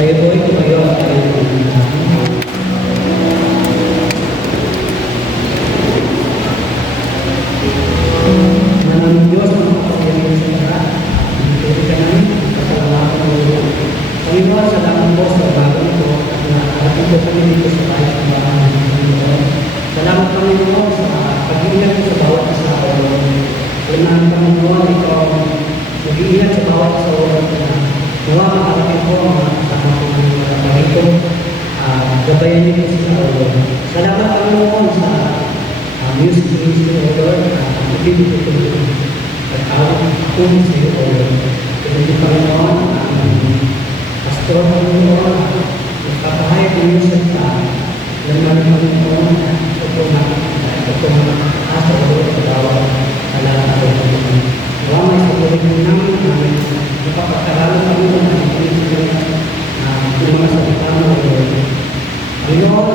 Kayo po'y tumayo at kayo manalangin. Manaming Diyos, mga kapatid sa lahat, patuloy ka namin, pasalamatan ng Lord. Panginoon, salamat po sa bagong ito na ating po kami dito sa bahay ng bahay ng Panginoon. Salamat Panginoon sa pag-iingat sa bawat isa o Lord. Salamat Panginoon, ikaw mag-iingat sa bawat isa o Lord na nawa makalapit po ang mga kasama ko ng mga parito. Gabayan niyo po sila o Lord. Salamat Panginoon sa music ministry o Lord. Ibig ko at awit ako sa iyo o Lord. Kasi Panginoon, Pastor Panginoon, magpapahayag ng iyo sa ita. Laman Panginoon, ito mga asa o Lord sa bawat alaala o Panginoon. Nawa may sabuhin mo namin namin napapagkaralan Panginoon na yung mga salita mo o Lord. Panginoon,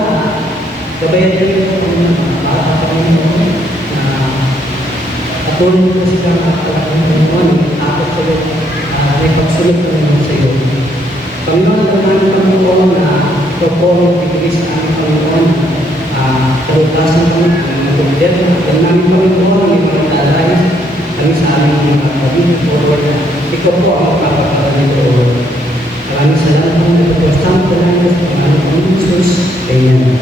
gabayan niyo po Panginoon, para Panginoon, patuloy po silang Panginoon, takot sa iyo, may pagsulot Panginoon sa iyo. Panginoon, naman Panginoon na ito po ang pipili sa aming Panginoon, kalutasan po ng magulder. Ang namin Panginoon, may mga talayas, kami sa aming mga kapatid po, ikaw po ang magpapakalan nito. Maraming salamat po, nagpapasama po namin sa Panginoon Jesus. Amen.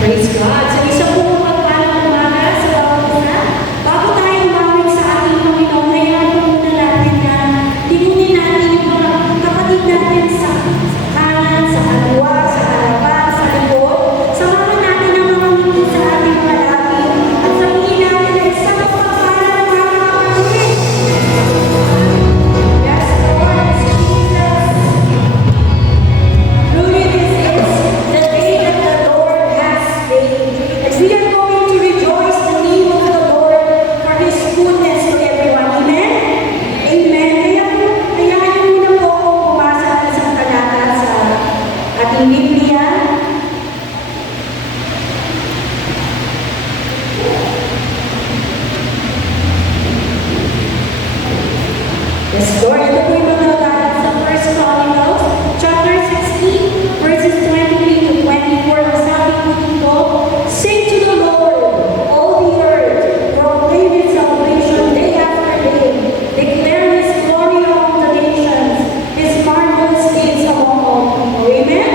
Praise God. Sa isang buong pagpalang umaga sa bawat isa, bago tayo umawit sa ating Panginoon, hayaan po muna natin na limunin natin yung mga kapatid natin sa kanan, sa kaliwa, sa harapan, sa likod. Samahan natin ang mga ngiti sa ating palabi at sabihin natin na isang pagpalang mga kapatid. Yes, Lord, Jesus. Truly, this is the day that the Lord has made. As we are going to rejoice in the name of the Lord for His goodness to everyone. Amen? Amen. Kaya muna po akong bumasa ng isang talata sa ating Biblia. Yes, Lord. Ito po yung mga talata sa 1 Chronicles, chapter 16, verses 23 to 24. Sabi po dito, sing to the Lord, all the earth, proclaim His salvation day after day, declare His glory among the nations, His marvelous deeds among all people. Amen?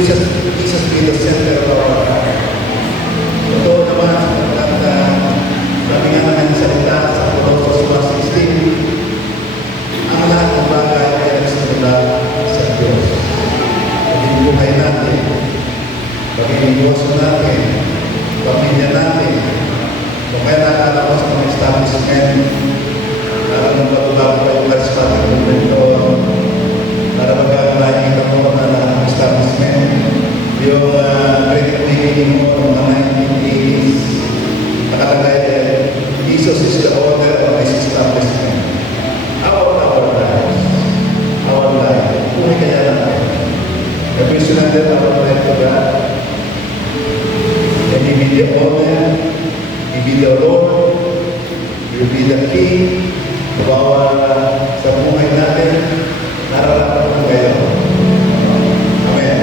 Jesus be the center of our life. Totoo naman, sabi nga naman yung salita sa Colossus 1:16, ang lahat ng bagay ay nagsimula sa Diyos. Paging buhay natin, paging negosyo natin, pamilya natin, kung kaya nakakala ko sa mga establishment, ng bago-bago pa yung charismatic movement doon, para makikita mo na lahat ng establishment, yung great awakening mo ng mga 1980s, nakalagay Jesus is the owner of this establishment. Our lives, our life, buhay kaya natin. If we surrender our life to God, and He be the owner, He be the Lord, He will be the King of our sa buhay natin, nararapat mo kayo. Amen.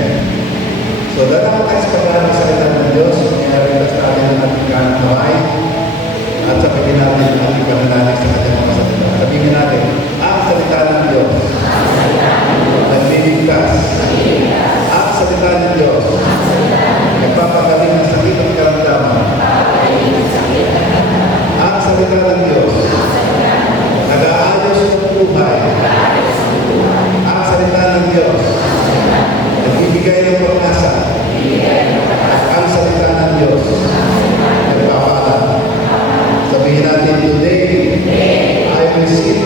So, dapat tayo sa pagkakas sa salita ng Diyos, nangyari sa atin ang ating kanang kamay, at sabihin natin ang ating pananalig sa kanyang mga salita. Sabihin natin, ang salita ng Diyos, nagliligtas. Ang salita ng Diyos, nagpapagaling ng sakit at karamdaman. Ang salita ng Diyos, nag-aayos ng buhay. Ang salita ng Diyos, nagbibigay ng pag-asa. Ang salita ng Diyos, nagpapaalam. Sabihin natin, today, I receive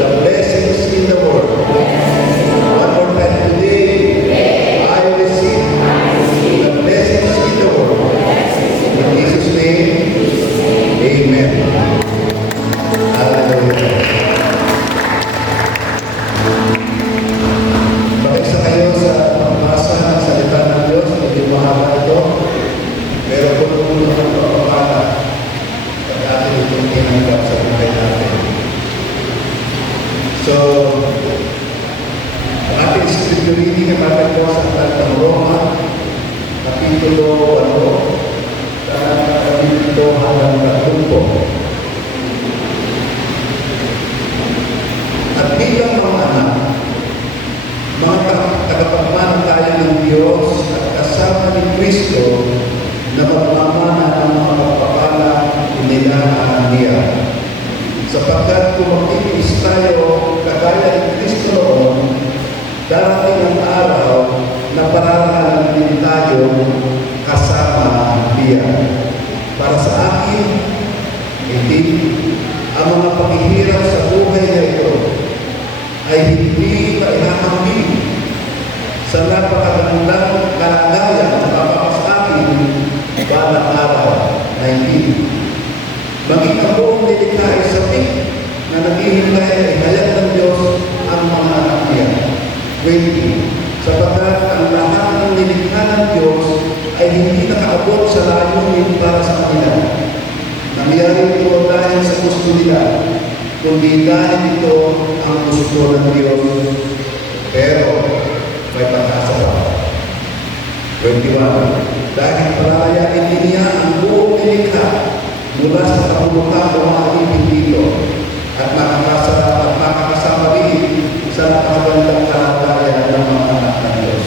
the blessings in the world. One more time, today, I receive the blessings in the world. In Jesus' name, Amen. Hallelujah. Mag-isa kayo sa pagbasa ng salita ng Diyos. Hindi mahaba ito. Pero kung ng pagpapala, at atin itong tinanggap sa buhay natin. So, ang ating scripture reading ay natin po sa aklat ng Roma, Kapitulo 8, Kapitulo hanggang 10. At bilang mga anak, mga tagapagmana tayo ng Diyos at kasama ni Kristo na magmamana ng mga pagpapala inilaan niya. Sapagkat kung makikinis tayo kagaya ni Kristo noon, darating ang araw na pararangalan din tayo kasama niya. Para sa akin, hindi ang mga paghihirap sa buhay na ito ay hindi maihahambing sa napakagandang kalagayan na papapas akin balang araw na hindi. Maging ang buong nilikha ay sabik na naghihintay ay hayag ng Diyos ang mga anak niya. 20. Sapagkat ang lahat ng nilikha ng Diyos ay hindi nakaabot sa layunin para sa kanila. Nangyari ito dahil sa gusto nila, kundi dahil ito ang gusto ng Diyos. Pero may pag-asa pa. 21. Dahil palayain niya ang buong nilikha mula sa kabuluhan ng mga ibig dito at makakasama rin sa napakagandang kalagayan ng mga anak ng Diyos.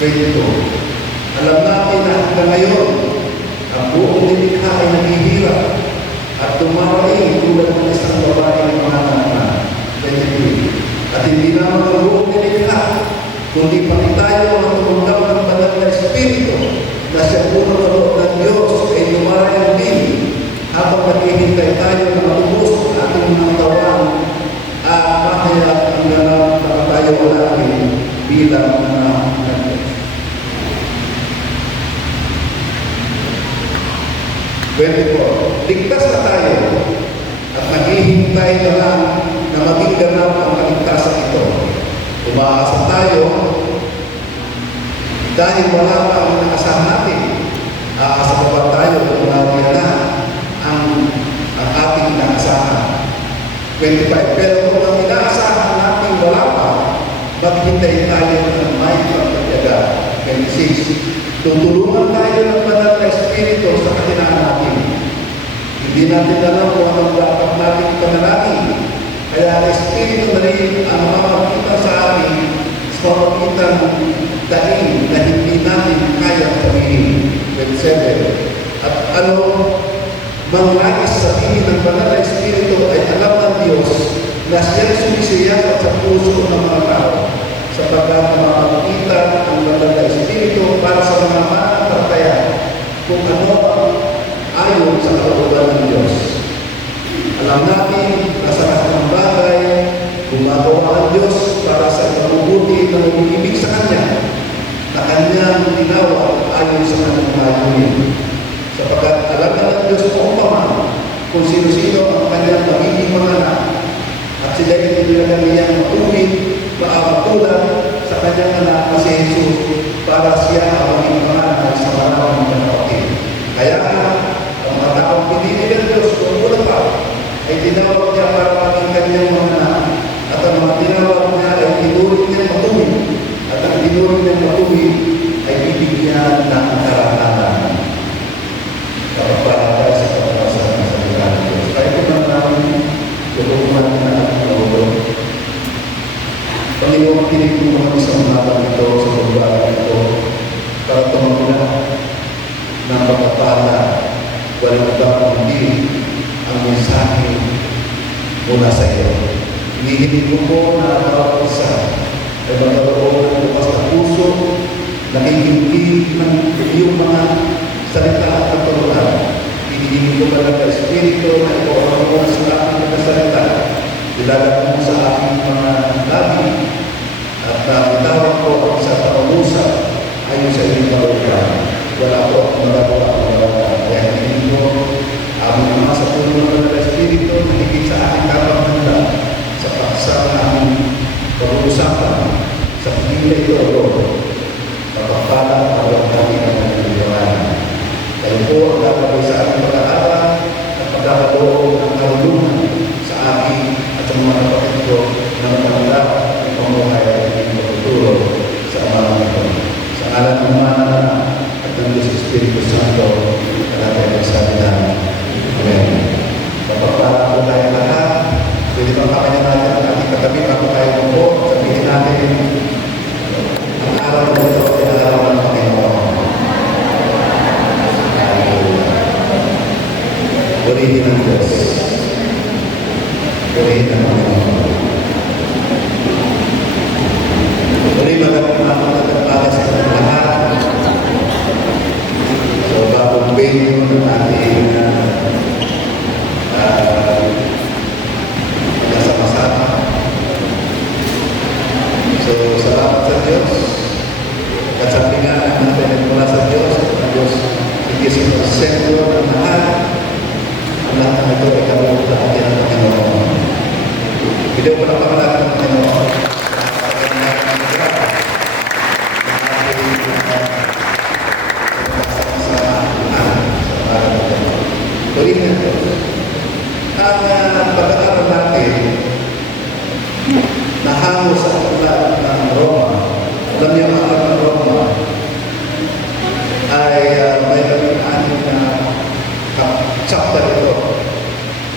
22. Alam natin na hanggang ngayon, ang buong nilikha ay naghihirap at dumarating tulad ng isang babae ng mga anak. 23. At hindi naman ang buong nilikha, kundi pati tayo ang tumanggap ng banal na Espiritu na siya punong kaloob ng Diyos ay dumarating din habang naghihintay tayo na matubos ang ating mga tawang at mahaya ang ganap na tayo natin bilang anak ng Diyos. 24. Ligtas na tayo at naghihintay na lang na maging ganap ang kaligtasan ito. Umaasa tayo dahil wala pa ang nakasahan natin. Aasa pa ba tayo kung marihan na ang ating nakasahan? 25. Pero kung ang inaasahan natin wala pa, maghintay tayo ng may pagpagyaga. 26. Tutulungan tayo ng banal na Espiritu sa katinaan natin. Hindi natin alam kung anong dapat natin panalangin. Kaya ang Espiritu na rin ang mamamagitan sa atin sa pamamagitan ng daig ano mang nais sabihin ng banal na Espiritu ay alam ng Diyos na siyang sumisiyasat sa puso ng mga tao sapagkat makakita ang banal na Espiritu para sa mga mananampalataya kung ano ang ayon sa kalooban ng Diyos. Alam natin na sa lahat ng bagay, gumagawa ang Diyos para sa ikabubuti ng umiibig sa Kanya na Kanyang ginawa ayon sa Kanyang layunin. Sapagkat alam na ng Diyos kung sino-sino ang Kanyang magiging mga anak at sila ay nilagay niyang matuwid, maapatulan sa Kanyang anak na si Jesus para siya ang maging pangalan sa maraming kapatid. Kaya ang mga taong pinili ng Diyos kung una pa ay tinawag niya para maging Kanyang mga anak at ang mga tinawag niya ay tinuring niyang matuwid at ang tinuring niyang matuwid ay bibigyan ng karapatan. Kapag sa kapalasan ng salita ng Diyos. Kaya ito na namin tulungan na ang loob. Panginoon, tinig mo kami sa umagang ito, sa pagbagang ito, para tumaguna ng pagpapala, walang ibang hindi ang mensahe mula sa iyo. Hinihiling mo po na bawat isa ay magkaroon ng bukas na puso, nakikinig ng iyong mga salita at katuruan. Hinihiling ko talaga Espiritu na ikaw mo sa aking mga salita. Ilalag mo sa aking mga labi at bitawag ko ang sa pag-usap ayon sa iyong kalooban. Wala po akong magagawa ang kalooban. Kaya hinihiling ko aming mga sa tulong ng Espiritu na higit sa aking kapamanda sa paksang aming pag-uusapan sa pagkila ito, Lord. Pagpapala at pagpapali ng pagkiliwanan. Kayo po ang gagawin sa aking pag-aaral at pagkakaloon ng karunungan sa aking at sa mga kapatid ko na maganda ang pamuhay at ang pagtutulong sa amalang ito. Sa ngalan ng mga anak at ng Diyos Espiritu Santo at ang pagsasabi namin. Amen. Pagpapala po tayo lahat. Pwede bang pakanya natin ang ating katabi bago tayo po. Sabihin natin ang araw na ito ay araw ng Panginoon. Purihin ang Diyos. Purihin ang Panginoon. Muli magandang sa lahat. So, bagong venue ng ating kasama-sama. So, salamat sa Diyos. At sabi nga natin mula sa Diyos, ang Diyos igising sa sentro ng lahat. Ang lahat ng ito ay karoon sa atin ng Panginoon. Video ko na pangalan ng Panginoon. Tuloy na ito. Ang pag-aaral natin nahango sa aklat ng Roma. Alam niyo ang aklat ng Roma ay may labing-anim na chapter ito.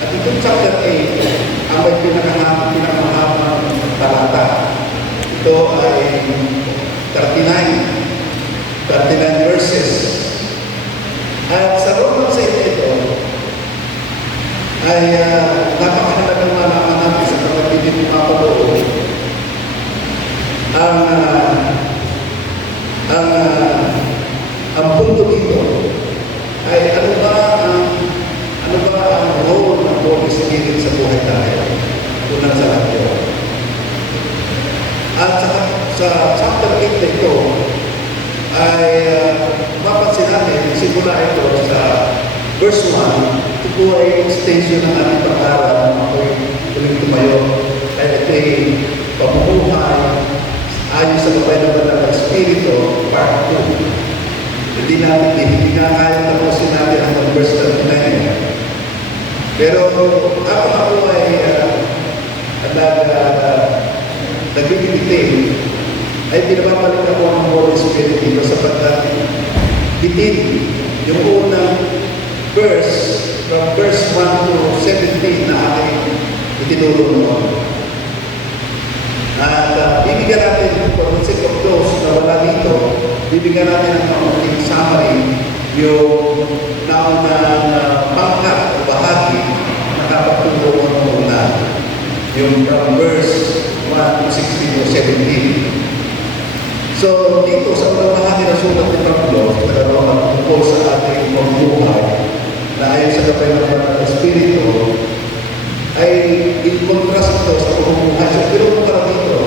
At itong chapter 8 ang may pinakamahabang talata. Ito ay 39 verses. At sa Romans 8 ito ay napakahalagang malaman natin sa kapatid ng mapaloob ang punto dito ay ano ba ang role ng Holy Spirit sa buhay tayo tunang sa lahat yun. At sa chapter 8 na ito ay mapansin natin simula ito sa verse 1. Ito po ay extension ng ating pag-aaral na ako'y tuloy tumayo. Kaya ito ay pamumuhay ayon sa kapayapaan ng Espiritu, part 2. Hindi nga kaya tapusin natin ang verse 39. Pero habang ako ay nagbibigay, ay pinababalik ako ng Holy Spirit dito sapagkat bitin yung unang verse, from verse 1 to 17 na aking itinuro noon. At bibigyan natin, for the sake of those na wala dito, bibigyan natin ang kaunting summary yung naunang pangkat o bahagi na dapat tumuon muna. Yung from verse 1 to 16 o 17. So, dito sa unang bahagi ng sulat ni Pablo, tungkol sa ating pamumuhay na ayon sa gabay ng Banal na Espiritu, ay in contrast ito sa pamumuhay. So, pinunta dito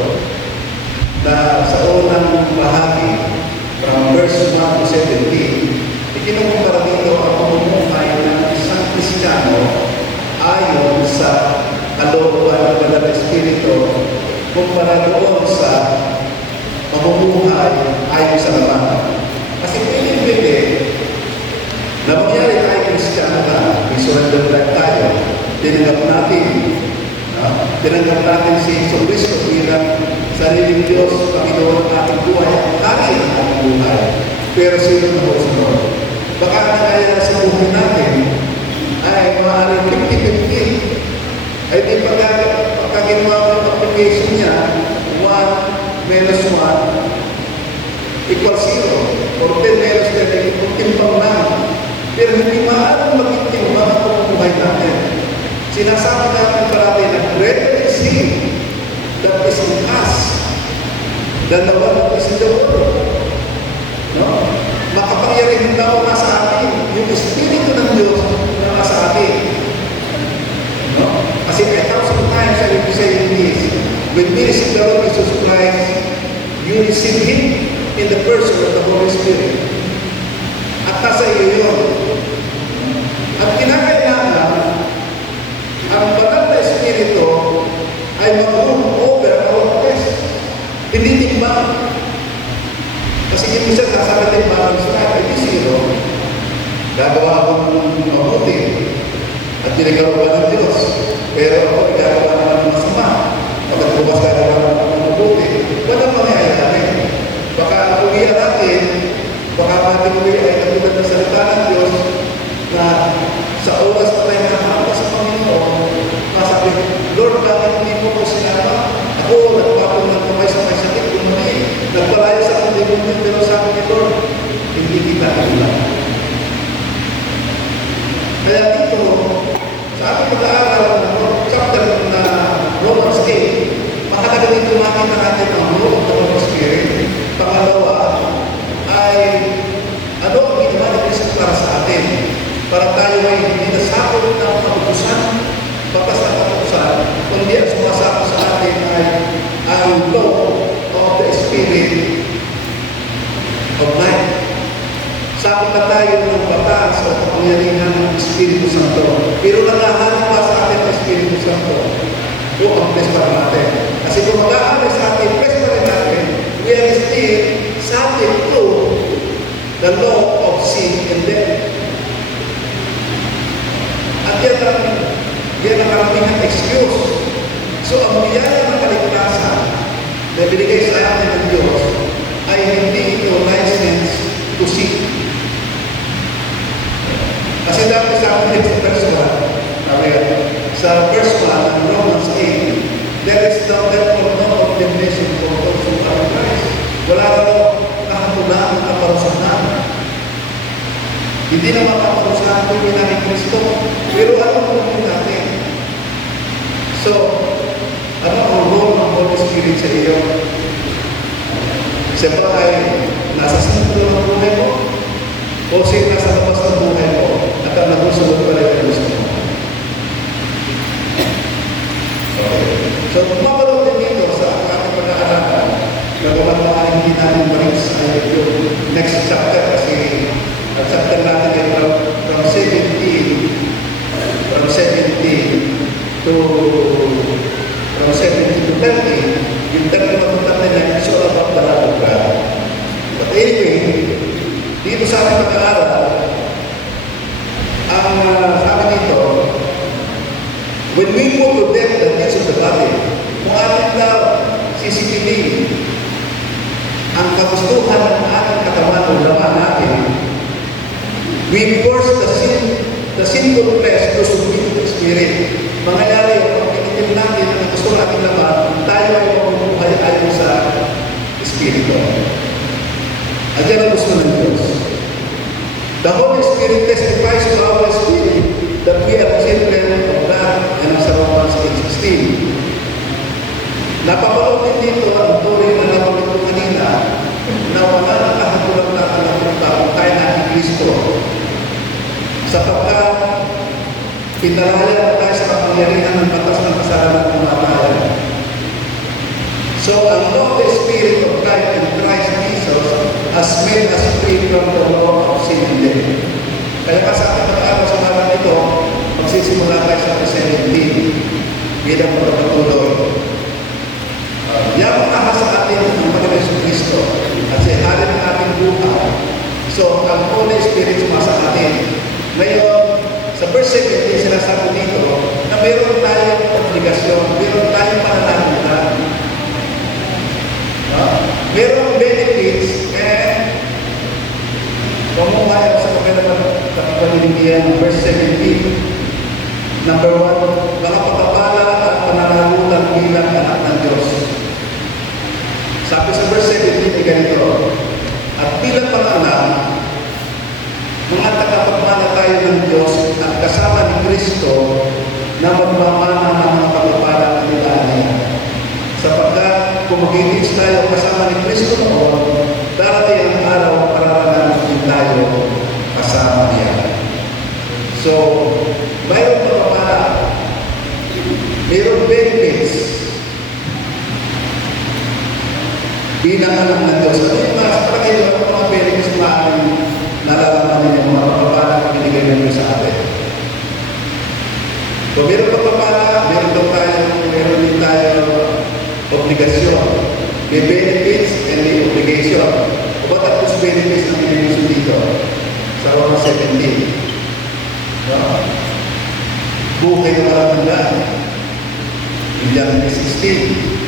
na sa unang bahagi, from verse 1 to 17, ikinukumpara dito ang pamumuhay ng isang Kristiyano ayon sa kalooban ng Banal na Espiritu kumpara doon sa pamumuhay ayon sa laman. Kasi pwede na mangyari tayo Kristiyano na, may surrender lang tayo, tinanggap natin si Jesus Cristo bilang sariling Diyos, Panginoon ng ating buhay, at hari ng ating buhay. Pero sino na po sunod? Baka na kaya sa buhay natin ay maaaring 50-50. Ay di pagka ginawa ko ang application niya, 1 minus 1 equals 0. Or 10 minus 10 equals timbang lang. Pero hindi maaaring maging timbang ang pamumuhay natin. Sinasabi natin parati na greater is He that is in us than the one that is in the world. No? Makapangyarihan daw nasa atin yung Espiritu ng Diyos na nasa atin. No? Kasi 1,000 times I will say this, when we receive the Lord Jesus Christ, you receive Him in the person of the Holy Spirit. At nasa iyo yun. At kinakailangan ang Banal na Espiritu ay mag-rule over our flesh. Hindi timbang. Kasi yung isa sasabi timbang sa hindi zero. Gagawa akong mabuti at tinagawa ng Diyos. Pero ako nagagawa naman ng masama. Kapag bukas gagawa naman ng mabuti, walang mangyayari. Baka uwihan natin, baka ating uwi ay katulad ng salita ng Diyos na sa oras na tayo nakakapa sa Panginoon, masabi, Lord, bakit hindi mo ko sinama? Ako, nagpapong ng kamay sa may sakit, kumuli, nagpalaya sa akong demonyo, pero sabi ni Lord, hindi kita ilang. Kaya dito, sa ating pag-aaral ng chapter na Romans 8, mahalaga dito makita natin ang loob ng Holy Spirit. Pangalawa, ay ano ang ginawa ng Kristo para sa atin? Para tayo ay hindi nasakot ng kautusan, batas ng kautusan, kundi ang sumasakot sa atin ay ang law of the Spirit of life. Sakot na tayo ng batas o kapangyarihan ng Espiritu Santo. Pero nangahanap pa sa atin ang Espiritu Santo. Yung ang flesh para natin. Kasi kung mag-aaral sa atin, flesh para natin, we are still subject to the law of sin and death. At yan ang karamihan excuse. So, ang biyaya ng kaligtasan na binigay sa atin ng Diyos ay hindi ito license to sin. Kasi dati sa atin sa verse 1, sa verse 1 ng Romans 8, there is no therefore no condemnation for those who are in Christ. Wala na daw nakatunan ng kaparusahan. Hindi naman kaparusahan kung pinahing Kristo. Pero ano ang natin? So, ano ang role ng Holy Spirit sa iyo? Siya ba ay nasa sentro ng buhay mo? O siya nasa labas ng buhay mo at ang nagusunod pa rin ang gusto mo? Okay. So, mapanood din dito sa ating pag-aaralan na walang hindi natin balik sa yung next chapter kasi ang chapter natin ay from 17 to 30, yung 30 na punta nila, it's all about the love of God. But anyway, dito sa ating pag-aaral, ang sabi dito, when we put to death the deeds of the body, kung atin daw sisipilin ang kagustuhan ng ating katawan o laman natin, we force the sinful flesh to submit to the Spirit. Mangyayari yung pagkikitin natin ang gusto natin laman, tayo ay mamumuhay ayon sa Espiritu. At yan ang gusto ng Diyos. The Napapalot din dito ang tuloy na nabanggit ko kanina na wala nakahatulang na anak ng tao tayo na Kristo. Sapagkat pinalaya tayo sa kapangyarihan ng batas ng kasalanan ng kamatayan. So, ang law of the Spirit of life in Christ Jesus has made us free from the law of sin and death. Kaya pa sa ating pag-aaral sa malang ito, magsisimula tayo sa 17 bilang pagpatuloy. Yang mahal sa atin ang Panginoon Kristo at siya hari ng ating buhay. So, ang Holy Spirit sumasa atin. Ngayon, sa verse 17, sinasabi dito na mayroon tayong obligasyon, mayroon tayong pananagutan. Mayroong benefits and kumuha sa kapaligiran ng verse 17. Number 1, mga pagpapala at pananagutan bilang anak ng Diyos. Sabi sa verse 17 ay ganito, at bilang mga anak, mga tagapagmana tayo ng Diyos at kasama ni Kristo na magmamana ng mga pagpapala at nilanin. Sapagkat kung magiging tayo kasama ni Kristo noon, darating ang araw para din tayo kasama niya. So, mayroong pagpapala, mayroong benefits, bilang anak ng Diyos. Ano yung mas palagay yung mga benefits na ating nalalaman yung mga pagpapala na binigay ng Diyos sa atin? So, mayroong pagpapala, mayroon din tayo obligasyon. May benefits and may obligation. What are those benefits na binibigay dito? Sa Roma 17. Buhay na malatandaan. Indian 16.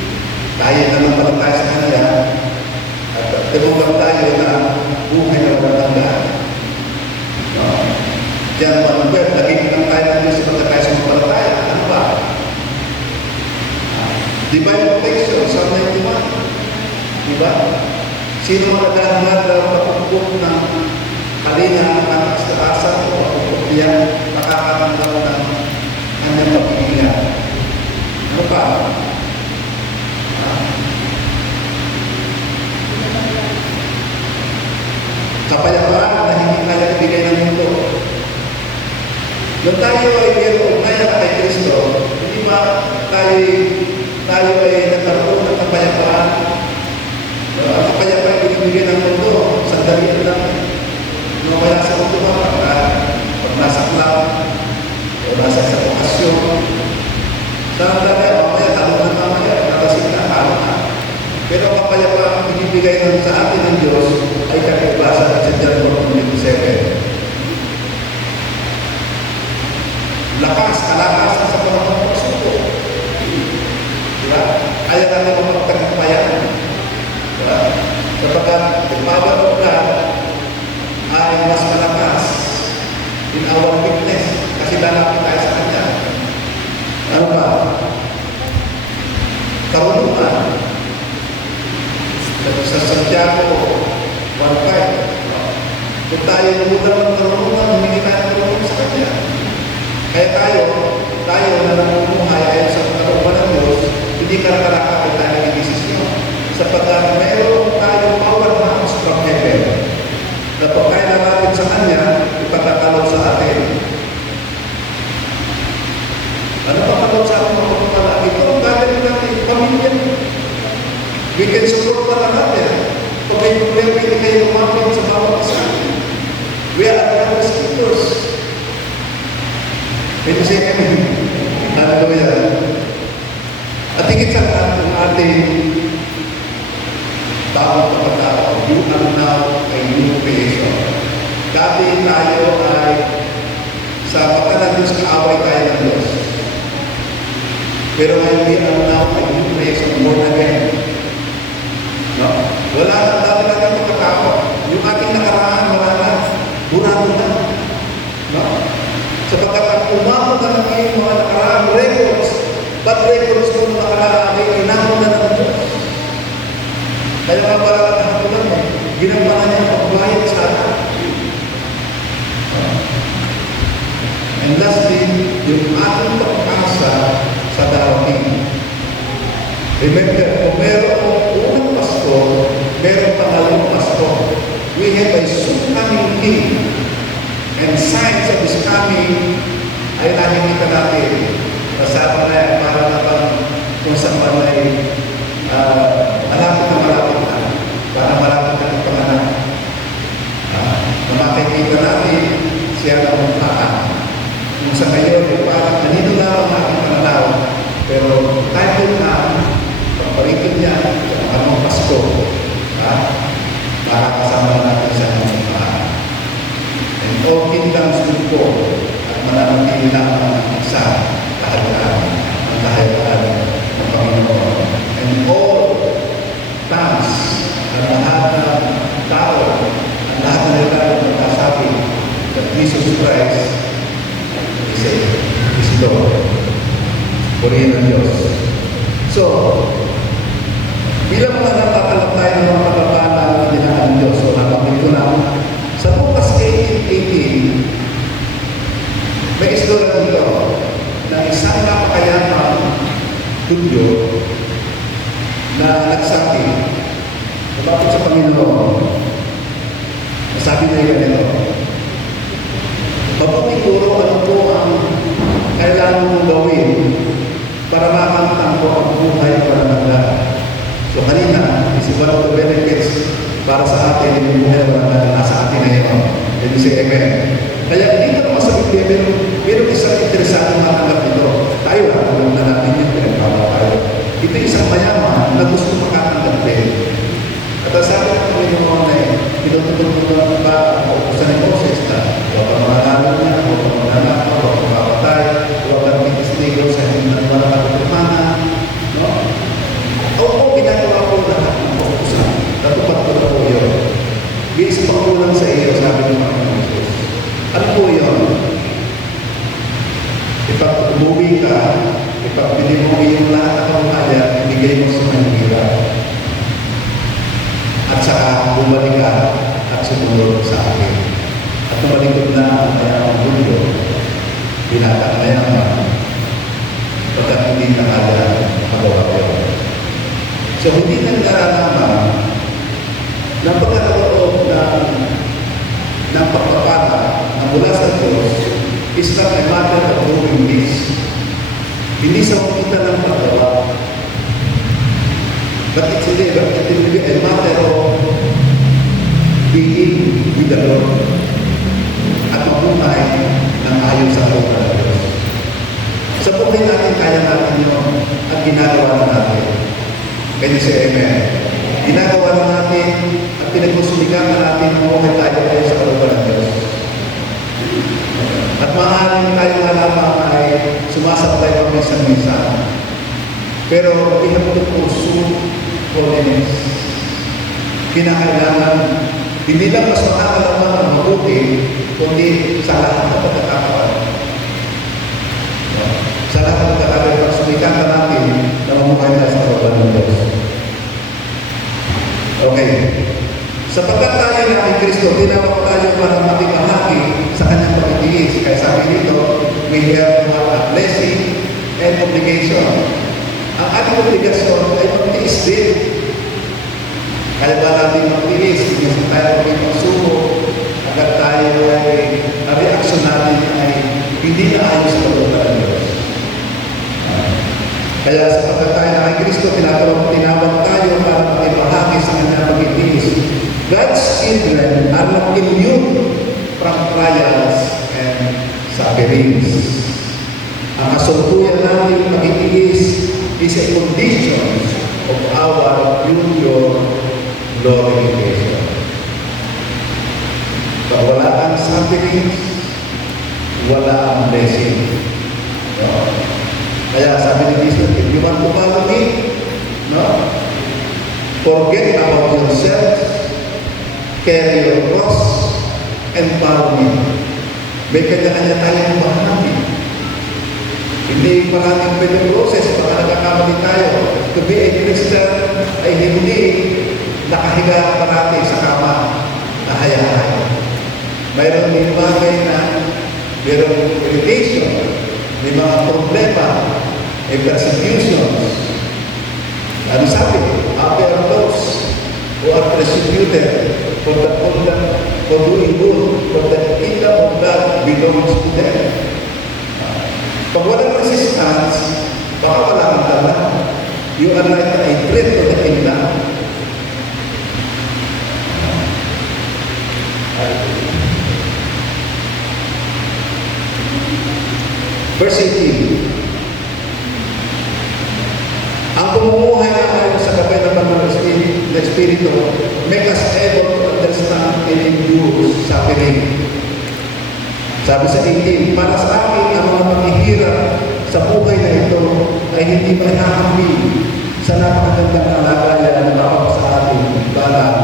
Tayo na naman tayo sa kanya at tinungan tayo na buhay na malatandaan. Diyan mga web, naging lang tayo ng Diyos pagka tayo sa mapalataya. Ano ba? Divine protection, sa mga iman. Diba? Sino ang naghahangat na pagpupok ng halina ng anak sa taasa o pagpupok niya makakatanggap ng kanyang pagkikingan. Ano pa? Kapayapaan na hindi kaya ibigay ng mundo. Nung tayo ay mayroong ugnayan kay Kristo, hindi ba tayo ay nagkaroon ng kapayapaan? Ang kapayapaan ay ibigay ng mundo, sandali lang. Nung kaya sa mundo ba, pag nasa club, o nasa sa okasyon, saan tayo, mamaya, talong na mamaya, natasing na, talo na. Pero ang kapayapaan ang binibigay sa atin ng Diyos ay kakibasa at sa John 4:27. Lakas, kalakasan sa mga pagpasuko. Diba? Kaya natin ang magtagpayan. Diba? Sapagkat the power of God ay mas malakas in our weakness kasi lalapit tayo sa Kanya. Ano ba? Karunungan. Sa Santiago 1:5. Kung tayo nunang ng karunungan, humingi tayo ng karunungan sa Kanya. Kaya tayo na namumuhay ayon sa karunungan ng Diyos, hindi karakalakapit tayo ng desisyon. Sapagkat meron tayong power na house from heaven. Na pag tayo nalapit sa Kanya, ipatakalot sa atin. Ano pa kalot sa atin mga pagpapala? Ito ang gagawin natin, pamilya. We can support one another. Kung may problema, hindi kayo lumapit sa bawat isa. We are brothers and sisters. Ito si Amen. Hallelujah. At higit sa lahat ng ating bawat pagkatao, you are now a new creation. Dati tayo ay sa pagkatao ng Diyos, kaaway tayo ng Diyos. Pero ngayon, we are now a new creation, born again. No? Wala na dati natin magkakao. Yung ating nakaraan, wala na. Burado na. No? Sapagkat ang umabot na ng iyong mga nakaraan records, bad records mo na nakaraan ay inamon na ng Diyos. Kaya nga pala nakakulan mo, ginampanan niya ang pagbayad sa atin. And lastly, yung ating pag-asa sa darating. Remember, kung meron unang Pasko, meron pangalawang Pasko. We have a soon coming King. And signs of His coming ay nakikita natin. Kasama na yan, para naman kung saan man ay malapit na. Para malapit na ipanganak. Na makikita natin siya na umukhaan. Kung sa ngayon, parang kanino lang ang aking pananaw. Pero time will come, pagparitin niya sa makamang Pasko, para kasama natin siya ng umukhaan. And all kingdoms will go at mananatili lang ang isa kahalagaan, ang kahalagaan ng Panginoon. And all tongues, ang lahat ng tao, ang lahat ng nila ang magkasabi that Jesus Christ is Lord. Purihin ng Diyos. So, bilang mga natatalap tayo ng mga pagpapala ng dinaan ng Diyos, so nabanggit ko na, sa Lucas 18:18, may istorya dito na isang napakayamang Hudyo na nagsabi, lumapit sa Panginoon, nasabi niya ganito, mabuti puro ano po ang kailangan mong gawin para makamtang ko ang buhay para maglaban. So kanina, is one of the benefits para sa atin, yung buhay para nasa atin ngayon. Hindi si Amen. Kaya dito naman sa Biblia, meron isang interesante matanggap ito. Tayo lang, alam na natin yung pinagbawa tayo. Ito isang mayaman na gusto makatanggap din. At sabi ng Panginoon ay, pinutulong mo na ba ang utusan ni Moses na huwag kang manalo niya, huwag kang mananakaw, huwag kang mapatay, huwag kang titisnigaw sa hindi na walang katutuhanan. No? Oo, ginagawa ko lahat ng utusan. Natupad ko na po yun. Bilis pangkulang sa iyo, sabi ng Panginoon Jesus. Ano po yun? Ipag umuwi ka, ipagbili mo iyong lahat ng pamahaya, ibigay mo sa Manila. At saka bumalik ka at sumunod sa akin. At tumalikod na ang mayamang mundo, binata ang mayaman, pagkat hindi na kaya magawa yun. So hindi nagdaranaman na pagkakaroon ng pagpapala na mula sa Diyos is not a matter of doing this. Hindi sa makita ng paggawa. But it will be a matter of being with the Lord at mabuhay ng ayon sa kalooban ng Diyos. Sa buhay natin, kaya natin yun at ginagawa na natin. Kaya siya, Amen. Ginagawa na natin at pinagmusulikan na natin ang buhay tayo ayon sa kalooban ng Diyos. At maaaring tayo nga lamang ay sumasabay kami sa misa. Pero we have to pursue holiness. Kinakailangan, hindi lang mas makakalaman ang mabuti, kundi sa lahat ng pagkakataon. Sa lahat ng pagkakataon, pagsulikan ka natin na mamuhay tayo sa kalooban ng Diyos. Okay. Sapagkat tayo na kay Kristo, tinawag tayo para makibahagi sa kanyang pagtitiis. Kaya sabi dito, we have a blessing and obligation. Ang ating obligasyon ay magtiis din. Kaya ba natin magtiis? Kasi tayo may pagsuko, agad tayo ay, ang reaksyon natin ay hindi na ayos sa kalooban ng Diyos. Kaya sapagkat tayo na kay Kristo, tinawag tayo para makibahagi sa kanyang pagtitiis. God's children are not immune from trials and sufferings. Ang kasulpuyan natin pagtitiis is a condition of our future glorification. Pag wala ang sufferings, wala ang blessing. No? Kaya sabi ni Jesus, if you want to follow me, no? Forget about yourself, carry your cross, and follow me. May kanya-kanya tayong bahagi. Hindi maraming pwedeng process, baka nagkakamali tayo. To be a Christian ay hindi nakahiga parati sa kama na hayaan. Mayroon din bagay na mayroong irritation, may mga problema, may persecutions. Ano sabi? Happy are those who are persecuted for doing good, for the kingdom of God belongs to them. Pag walang resistance, baka wala kang dala. You are like a threat to the kingdom. Verse 18. Ang pumumuhay natin sa gabay ng ng Espiritu, make us able to understand and endure suffering. Sabi sa 18, para sa akin, ang mga paghihirap sa buhay na ito ay hindi mahihahambi sa napakagandang kalagayan na tawag sa ating balang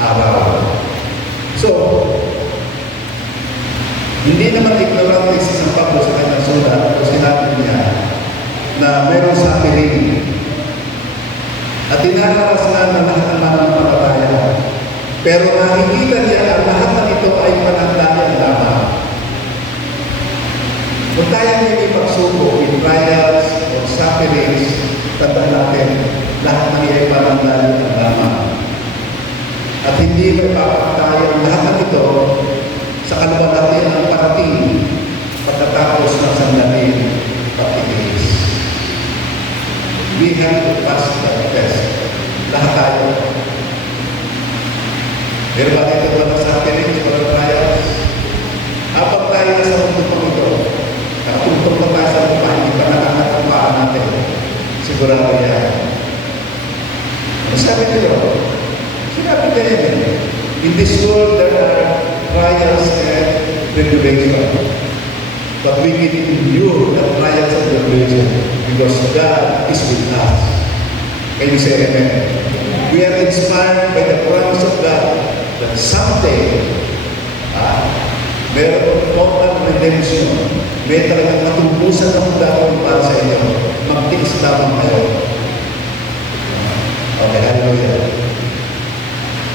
araw. So, hindi naman ignorante si San Pablo sa kanyang sulat o sinabi niya na mayroong suffering at dinaranas na lahat ng mga kapatayan. Pero nakikita niya ang lahat ng ito ay panandayan lamang. Kung tayo may pagsubok in trials or sufferings, tandaan natin, lahat ng iyan ay panandayan lamang. At hindi may papatayan lahat ng ito sa kaluwalhatian ng parating pagkatapos ng sandaling pagtitiis. We have to pass that test. Lahat tayo. Pero bakit ito ba sa akin rin? Walang trials. Habang tayo na sa mundo pang ito, nakatungtong pa tayo sa lupa, hindi pa nakakatampaan natin. Sigurado yan. Ano sabi nito? Sinabi niya yan. In this world, there are trials and tribulation. But we can endure the trials and tribulation because God is with us. Can you say amen? We are inspired by the promise of God that someday, meron total redemption, may talagang matumbusan ng gagawin para sa inyo. Magtiis lamang kayo. Okay, hallelujah.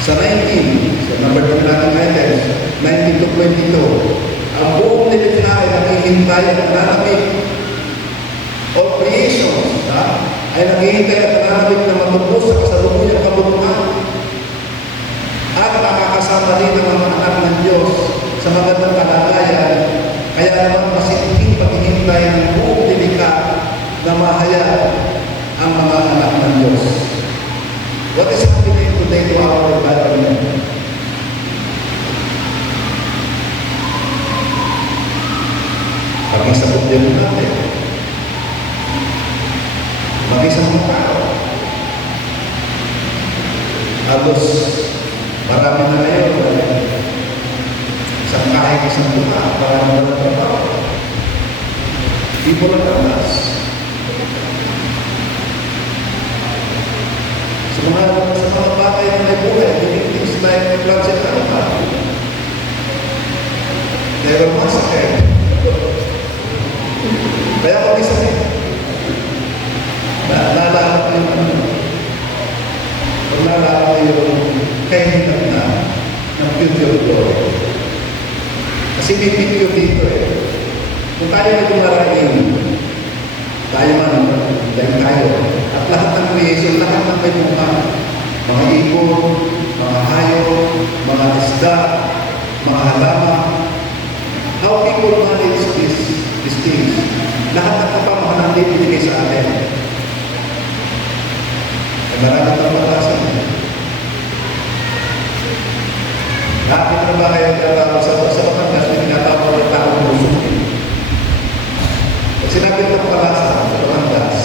Sa 19, so number 2 natin natin, 19 to 22, ang buong nilikha ay naghihintay at nananamig. All creations ay naghihintay at nananamig na matubos sa kasalukuyang kabuluhan. At makakasama rin ang mga anak ng Diyos sa magandang kalagayan. Kaya naman masinting paghihintay ng buong nilikha na mahaya ang mga anak ng Diyos. What is happening today to our environment? Maging sa gobyerno natin, maging sa mga tao. Halos marami na ngayon, isang kahit isang lupa, marami na trabaho. People are us. Sa mga bagay na may buhay, things like plants and animals. They were massacred. Kaya kung isa naalala ko yung kahinap na ng future glory. Kasi may picture dito Kung tayo na dumarating, tayo man, dahil tayo, at lahat ng creation, lahat ng may mukha, mga ibon, mga hayop, mga isda, mga halaman, how people manage these things. Lahat ng kapamahalan din binigay sa atin. Ay marami ng pag-asa. Bakit na ba kayo tatawag sa Batangas na tinatawag ng taong puso? At sinabi ng pag-asa sa Batangas,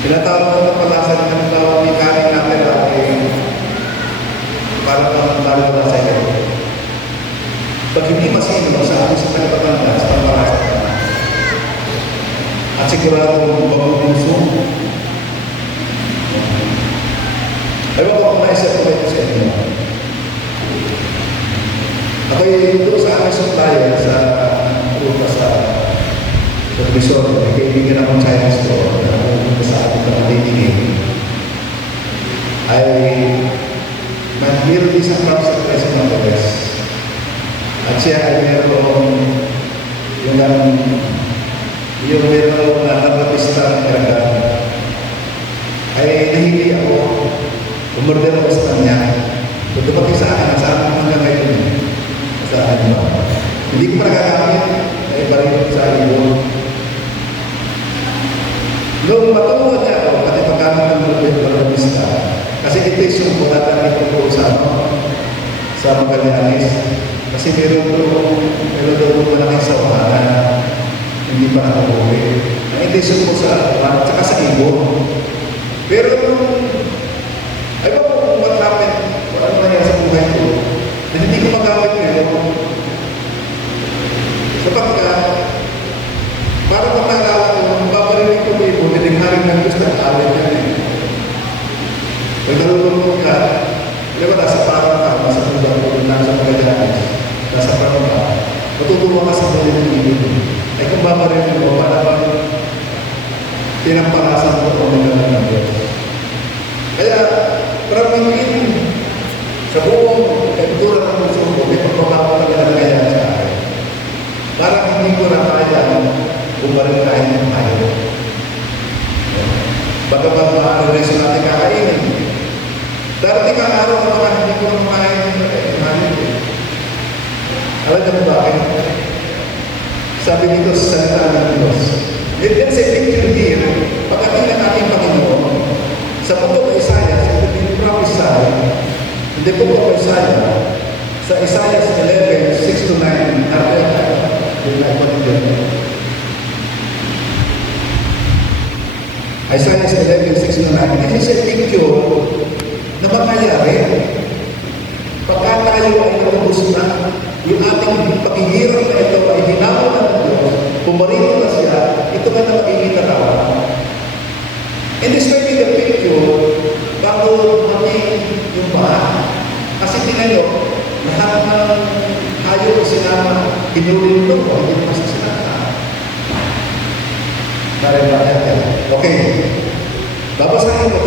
tinatawag ng pag-asa ng tinatawag ni Karin natin ay para pang dalawa sa iyo. Pag hindi masino sa ating sa Batangas, pag-asa at sigurado magpupuso. Ewan ko kung naisip ko ito sa inyo. Ako'y doon sa aming supplier sa ruta sa Bisor, may kaibigan akong Chinese store na pumunta sa ating pangalitingin. Ay meron isang crop sa Quezon ng Batangas. At siya ay meron yung meron na nabatista ng karagan. ay nahili ako. Umorder ako sa kanya. Kung dumating sa akin, nasa akin hanggang ngayon eh. Sa akin ba? Hindi ko pa nagagamit. Ay balik sa iyo. Nung matulungan niya ako, pati paggamit ng balonista, kasi ito yung bulatan ito po sa Magallanes. Kasi meron doon malaking sawahan. Hindi pa nakauwi. Ang intention ko sa at saka sa ibon. Pero ay ba po kung what happened, kung ano nangyari sa buhay ko, na hindi ko magamit ngayon. Sapagkat, para makalala ko, kung babarinig ko ng ibon, niligharin ng gusto ng awit niya eh. Pag nalulungkot ka, di ba nasa parang ka, nasa bulan ko, nasa Magallanes, nasa parang ka, matutuwa ka sa buhay ng ibon. Ay kung babarinig mo, para ba pinampalasan ko kung nila ng Diyos. Kaya, pramingin sa buong kantura ng puso ko, may pagpapapa talaga na kaya sa akin. Parang hindi ko na kaya bumalik tayo ng tayo. Bagamat maaari natin kakainin. Darating ang araw na baka hindi ko na makain ng alam niyo ba bakit? Sabi dito sa salita ng Diyos. There's a picture here, pagdating ng ating Panginoon, sa book of Isaiah, in the book of Isaiah, sa Isaiah 11, 6-9, Isaiah 11, 6-9, this is a picture na mangyayari pagka tayo ay natubos na yung ating paghihirap na ito ay hinamon ng Diyos, pumarito na siya, ito nga na magiging katawa. And this may be the picture bago maging yung paa. Kasi tinanyo, lahat ng hayop o sinama, hinulin ito o hindi naman sa sinama. Narinig natin. Okay. Babasahin ko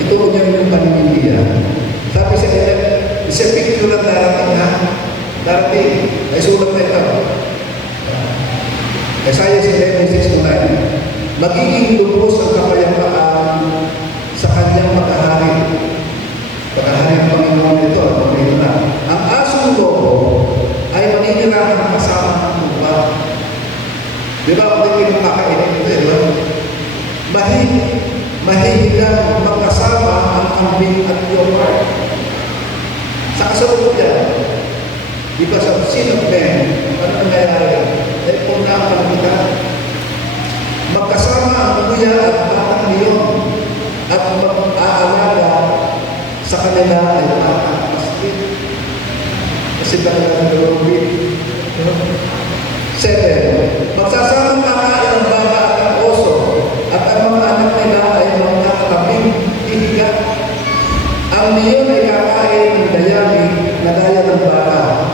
ito niya yung paninindihan. Sabi sa kanya, isa picture na darating ha. Darating. Ay sulat na ito. Isaiah 11, 6-9. Magiging lubos ang kapayapaan sa kanyang makahari. Makahari ng Panginoon ito. Ito na. Ang asong lobo ay maninirahan kasama ng lupa. Di ba? Kung hindi makakainin ito, di ba? Mahihigang magkasama ang kambing at leopard. Sa kasalukuyan, di ba sa sin of men, ano nangyayari? Dahil kung nakakalimutan, magkasama ang kuya at batang leon at mag-aalaga sa kanila ay batang paslit. Kasi talaga ng Lord. 7. Magsasamang kakain ang baka at ang oso at ang mga anak nila ay mga kaping hihiga. Ang leon ay kakain ng dayami na daya ng baka.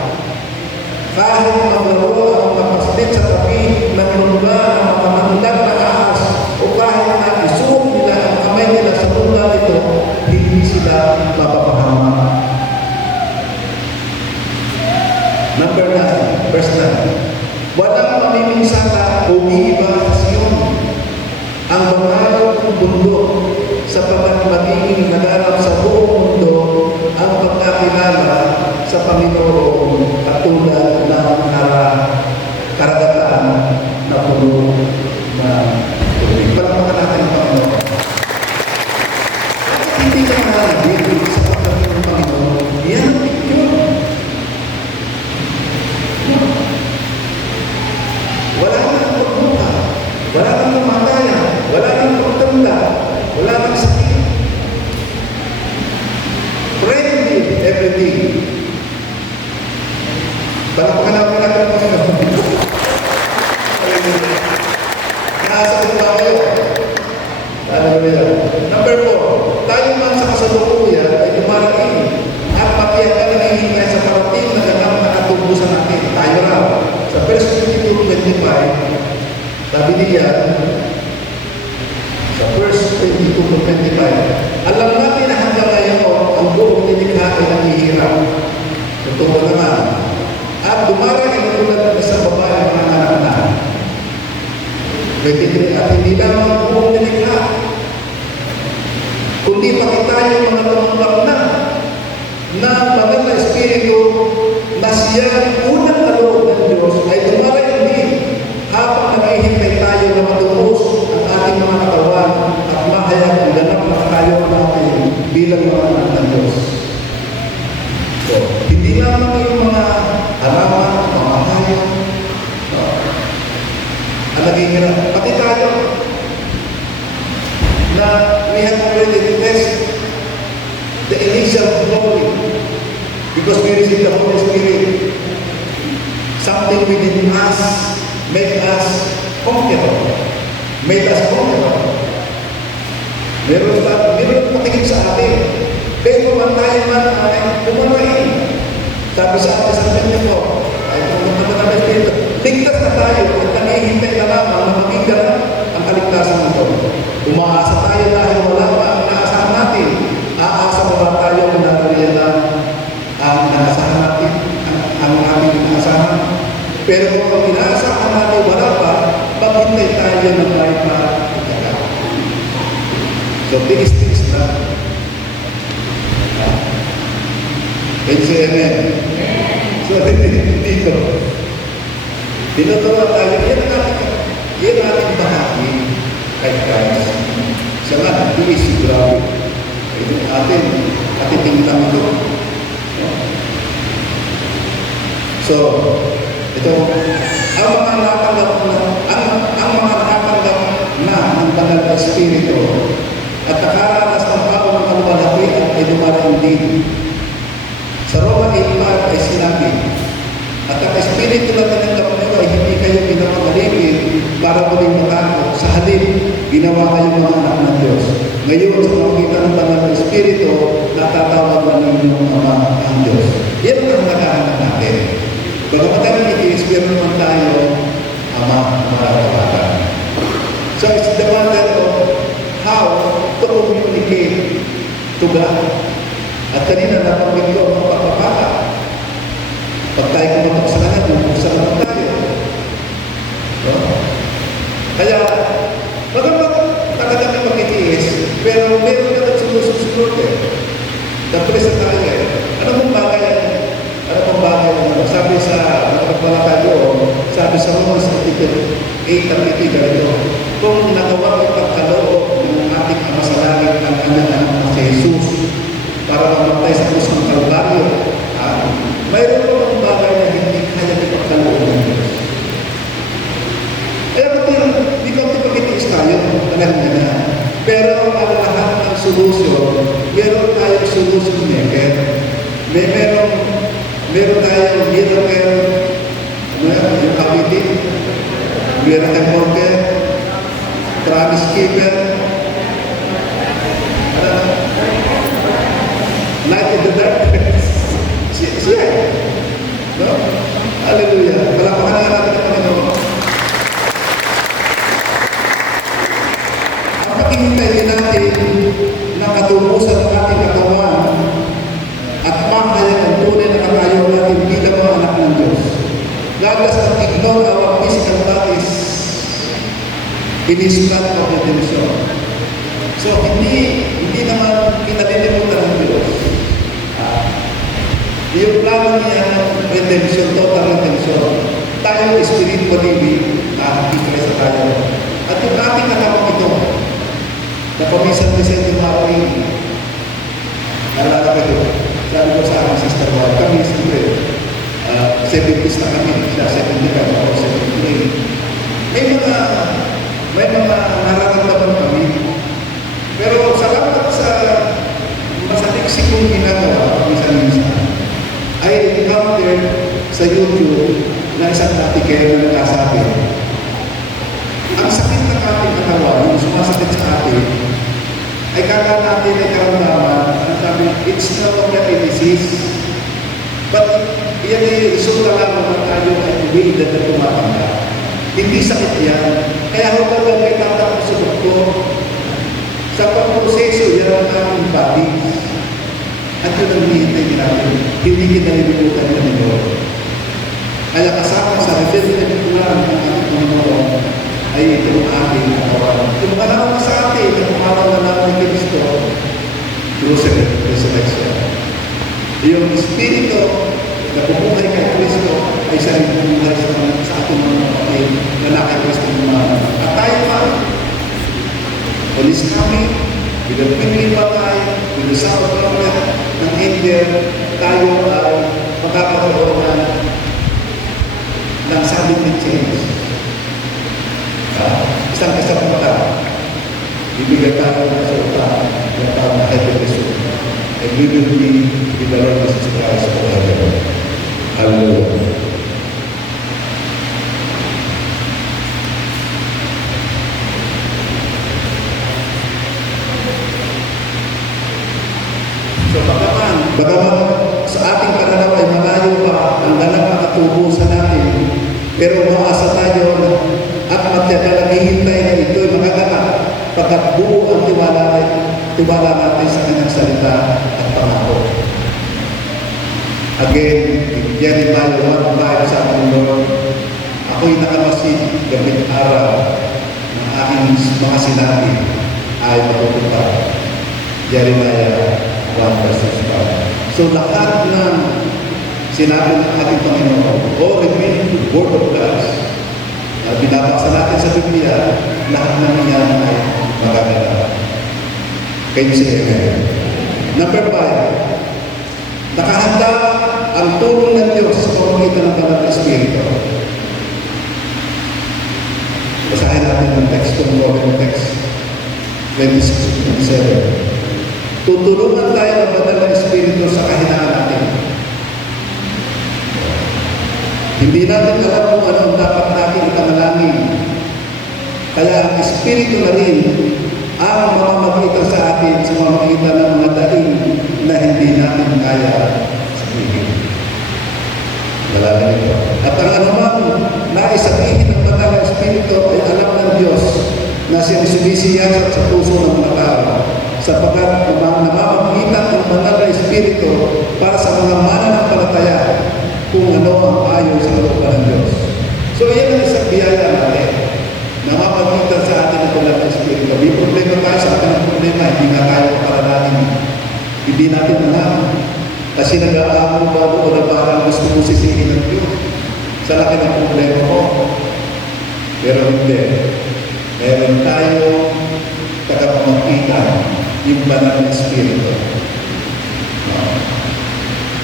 Kahit maglaro ang kapaslit sa tabi ng lumba ng mga mandag na ahas o kahit na isuot nila ang kamay nila sa lumba nito, hindi sila mapapahama. Number 9, verse 9. Walang mamiminsala o iiba sa Sion ang bangal ng bundok sapagat magiging naganap sa buong mundo ang pagkakilala sa Panginoon katulad ng karagatan na puno na tubig. Palakpakan natin ang Panginoon. Hindi ka mahalagin sa pagkakilala ng Panginoon. Yan ang picture. Wala nang pagbuka, wala nang kamatayan, wala nang pagtanda, wala nang sakit. Friendly everything. Palakpakan natin ang Panginoon. Nasa ba kayo? Hallelujah. Number 4, tayo man sa kasalukuyan Kundi pati tayo mga tumanggap na banal na Espiritu na siya unang kaloob ng Diyos ay dumarating din habang naghihintay tayo na matubos ang ating mga katawan at mahayag ang ganap na tayo natin bilang mga anak ng Diyos. So, hindi lamang yung mga halaman, mga hayop, ang naging hirap. Pati tayo na we have already tested the initial glory because we received the Holy Spirit. Something within us make us conqueror. Made us conqueror. Meron patingin sa atin. Pero tayo man ay kumarain. Sabi sa atin sa Biblia ko, ay pumunta na namin dito. Ligtas na tayo at nanihintay na lamang na maging ganap ang kaligtasan nito. Umaasa tayo dahil wala pa ang inaasahan natin. Aasa pa ba tayo kung narariyan na ang inaasahan natin, ang ating inaasahan? Pero kung ang inaasahan natin wala pa, maghintay tayo na tayo pa ikakat. So, tiis-tiis na. Can you say amen? So, dito. Tinutuwa tayo, yan ang ating bahagi kay Christ. Siya nga, tiis, grabe. Ito atin, atitingnan ito. So, ito, ang mga nakatanggap na ng banal na Espiritu at nakaranas ng tao ng kaluwalhatian ay dumarating din. Sa Roma 8:5 ay sinabi, at ang Espiritu na tinanggap niyo ay hindi kayo pinapagalimin para muling matakot. Sa halip, ginawa kayo mga anak ng Diyos. Ngayon, sa pamagitan ng banal na Espiritu, natatawag na ninyong Ama ang Diyos. Yan ang nakahanap natin. Bagamat tayo nag-i-experience naman tayo, Ama, maratawagan. So it's the matter of how to communicate to God. At kanina napanggit ko ang pagpapaka. Pag tayo kumatok sa kanya, bubuksan naman tayo. No? Kaya, bagamat talaga may magkitiis, pero meron ka na sumusunod eh. Tapos na tayo eh. Ano pong bagay? Sabi sa pagpapalakad ko, sabi sa Romans 8:32 ganito, kung nagawa ang pagkaloob ng ating Ama sa langit ang kanyang anak na si Jesus para mamatay sa krus ng Kalbaryo, mayroon pa mga bagay na hindi kaya ipagkaloob ng Diyos. Kaya hindi ko pagkitiis tayo, alam niya na. Pero ang lahat ng solusyon, meron tayong solution maker. Meron tayong miracle, yung kapitin, miracle worker, promise keeper, light in the darkness. Siya. No? Hallelujah. Palapakan na natin ang Panginoon. Ang paghihintay din natin na katubusan ng ating katawan at mahayag ang tunay na kakayaw natin bilang mga anak ng Diyos. God does not ignore our physical bodies in His plan of redemption. So, hindi naman kinalilimutan ng Diyos. Yung plano niya ng redemption, total redemption, tayo spiritually ikres sa tayo. At yung ating katawan ito, na paminsan-minsan yung maaaring alala ko ito. Sabi ko sa aking sister wife, kami siyempre, 70s na kami, siya 75 ako 78. May mga nararamdaman kami. Pero salamat sa masaliksik kong ginagawa, minsan-minsan, I encountered sa YouTube na isang article na nagkasabi, ang sakit ng ating katawan, yung sumasakit sa atin, ay kala natin ay karamdaman, ang sabi, it's not only a disease, but yan ay resulta lamang na tayo ay umiidad na tumatanda. Hindi sakit yan. Kaya huwag lang may tatakot sa doktor. Sa pagproseso, yan ang aming body. At yun ang hinihintay din natin. Hindi kinalilimutan niya nito. Kaya kasama sa redemptive plan ng ating Panginoon ay itong ating katawan. Yung panahon sa atin, yung araw na namin ni Kristo, resurrection. Yung Espiritu na bumuhay kay Kristo ay siya rin bumuhay sa ating mga kapatid na naka Kristo mga. At tayo pa, when is coming, with the twinkling of an eye, with the sound of trumpet ng angel, tayo ay magkakaroon ng sudden change. Isang kasabutan, ibigay tayo ng resulta ng tao na resurrection. And we will be with the Lord Jesus Christ forever. Hallelujah. So bagaman sa ating pananaw ay malayo pa ang dalang katubusan natin, pero umaasa tayo at matyaga naghihintay na ito'y magaganap pagkat buo ang tiwala natin sa kanyang salita at pangako. Again, Jeremiah 1:5 sa ating Lord, ako'y nakamasid gabing araw ng aking mga sinabi ay matutupad. Jeremiah 1:5. So lahat ng sinabi ng ating Panginoon, o revealed word of God, na binabasa natin sa Biblia, lahat ng iyan ay magaganap. Can you say amen? Number 5, nakahanda ang tulong ng Diyos sa pamamagitan ng Banal na Espiritu. Basahin natin ang text, kung Roman text 26-27. Tutulungan tayo ng Banal na Espiritu sa kahinaan natin. Hindi natin alam kung ano ang dapat natin ipanalangin. Kaya ang Espiritu na rin ang mamamagitan sa atin sa mamamagitan ng mga daing na hindi natin kaya sabihin. Nalalagay ko. At ang anumang naisabihin ng Banal na Espiritu ay alam ng Diyos na siyang sumisiyasat sa puso ng mga tao, sapagkat namamagitan ang Banal na Espiritu para sa mga mananampalataya kung ano ang ayon sa kalooban ng Diyos. So yan ang isang biyaya natin. Namamagitan sa atin ang Banal na Espiritu. May problema tayo sa atin ang problema, hindi nga tayo kaparananin. Hindi natin alam. Kasi nag-aamon ba ako na parang gusto mo sisihin ng Diyos sa laki ng problema ko. Pero hindi. Meron tayo tagapamagitan yung Banal na Espiritu.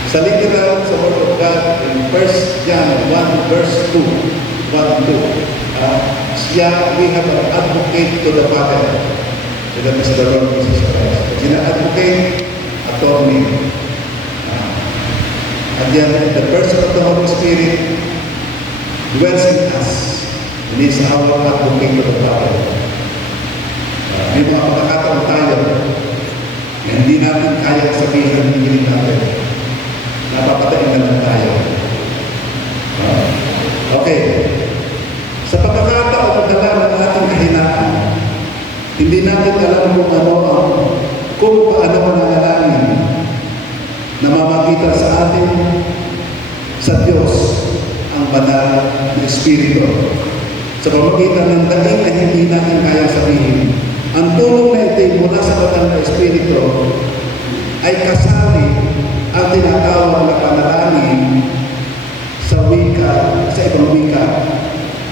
Sa literal sa Word of God in 1 John 1 verse 2, 1-2, we have an advocate to the Father. So that is the Lord Jesus Christ. Sina-advocate, attorney. And then the person of the Holy Spirit dwells in us and is our advocate to the Father. May mga pagkakataon tayo na hindi natin kaya sabihin ng hiling natin. Napapatayin na lang tayo. Okay. Sa pagkakataon na lang ng ating kahinaan, hindi natin alam kung paano mananalangin na mamagitan sa atin sa Diyos ang Banal na Espiritu. Sa pamagitan ng daing na hindi natin kaya sabihin, ang tulong na ito mula sa Banal na Espiritu ay kasali ang tinatawag na panalangin sa wika, sa ibang wika.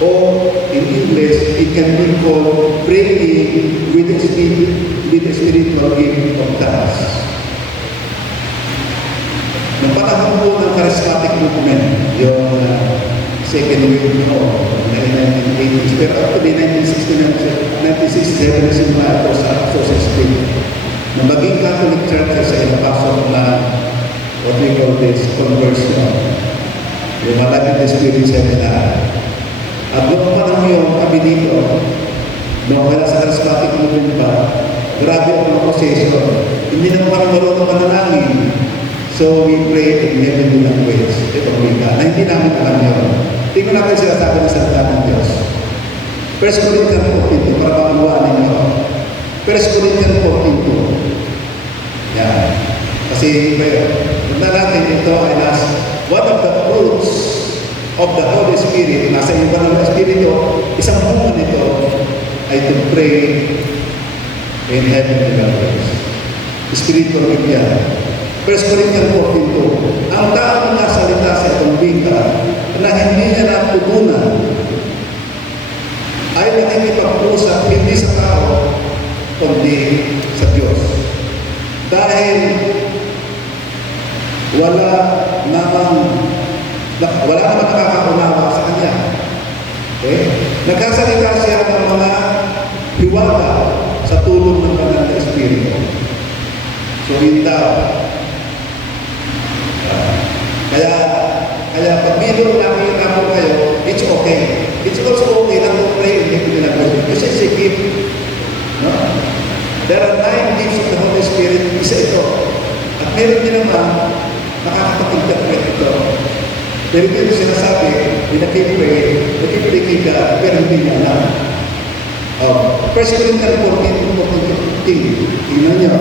O in English, it can be called praying with the spiritual gift of tongues. Nung panahon po ng charismatic movement, yung second wave noon, 1980s, pero actually 1967 na simula ito sa Social Spirit. Na maging Catholic Church sa inapasok na what we call this conversion. Yung Malapit na Spirit Seminar. At noong panahon yung kami dito, noong wala sa charismatic movement pa, grabe ang procession. Hindi na naman marunong manalangin. So we pray in heavenly language. Ito wika. Na hindi namin alam yun. Tingnan natin sila sabi ng salita ng Diyos. 1 Corinthians 14, para makaluhaan ninyo. 1 Corinthians 14. Yan. Kasi, punta natin ito ay one of the fruits of the Holy Spirit, nasa iba ng Espiritu, isang bunga nito ay to pray in heavenly language. spiritual gift yan. 1 Corinthians 14:2. Ang taong nasalita sa itong wika na hindi niya natutunan ay nakikipag-usap hindi sa tao, kundi sa Diyos. Dahil wala namang nakakaunawa sa Kanya. Okay? Nagkasalita siya ng mga hiwaga sa tulong ng Banal na Espiritu. So, yun daw. Kaya pag biro nakikita po kayo, it's okay. It's also okay na to pray in the language because it's a gift. No? There are 9 gifts of the Holy Spirit. Isa ito. At meron din naman nakakapag-interpret ito. Pero ito yung sinasabi, nakipray ka, pero hindi niya alam. 1 Corinthians 14:15. Tingnan niyo.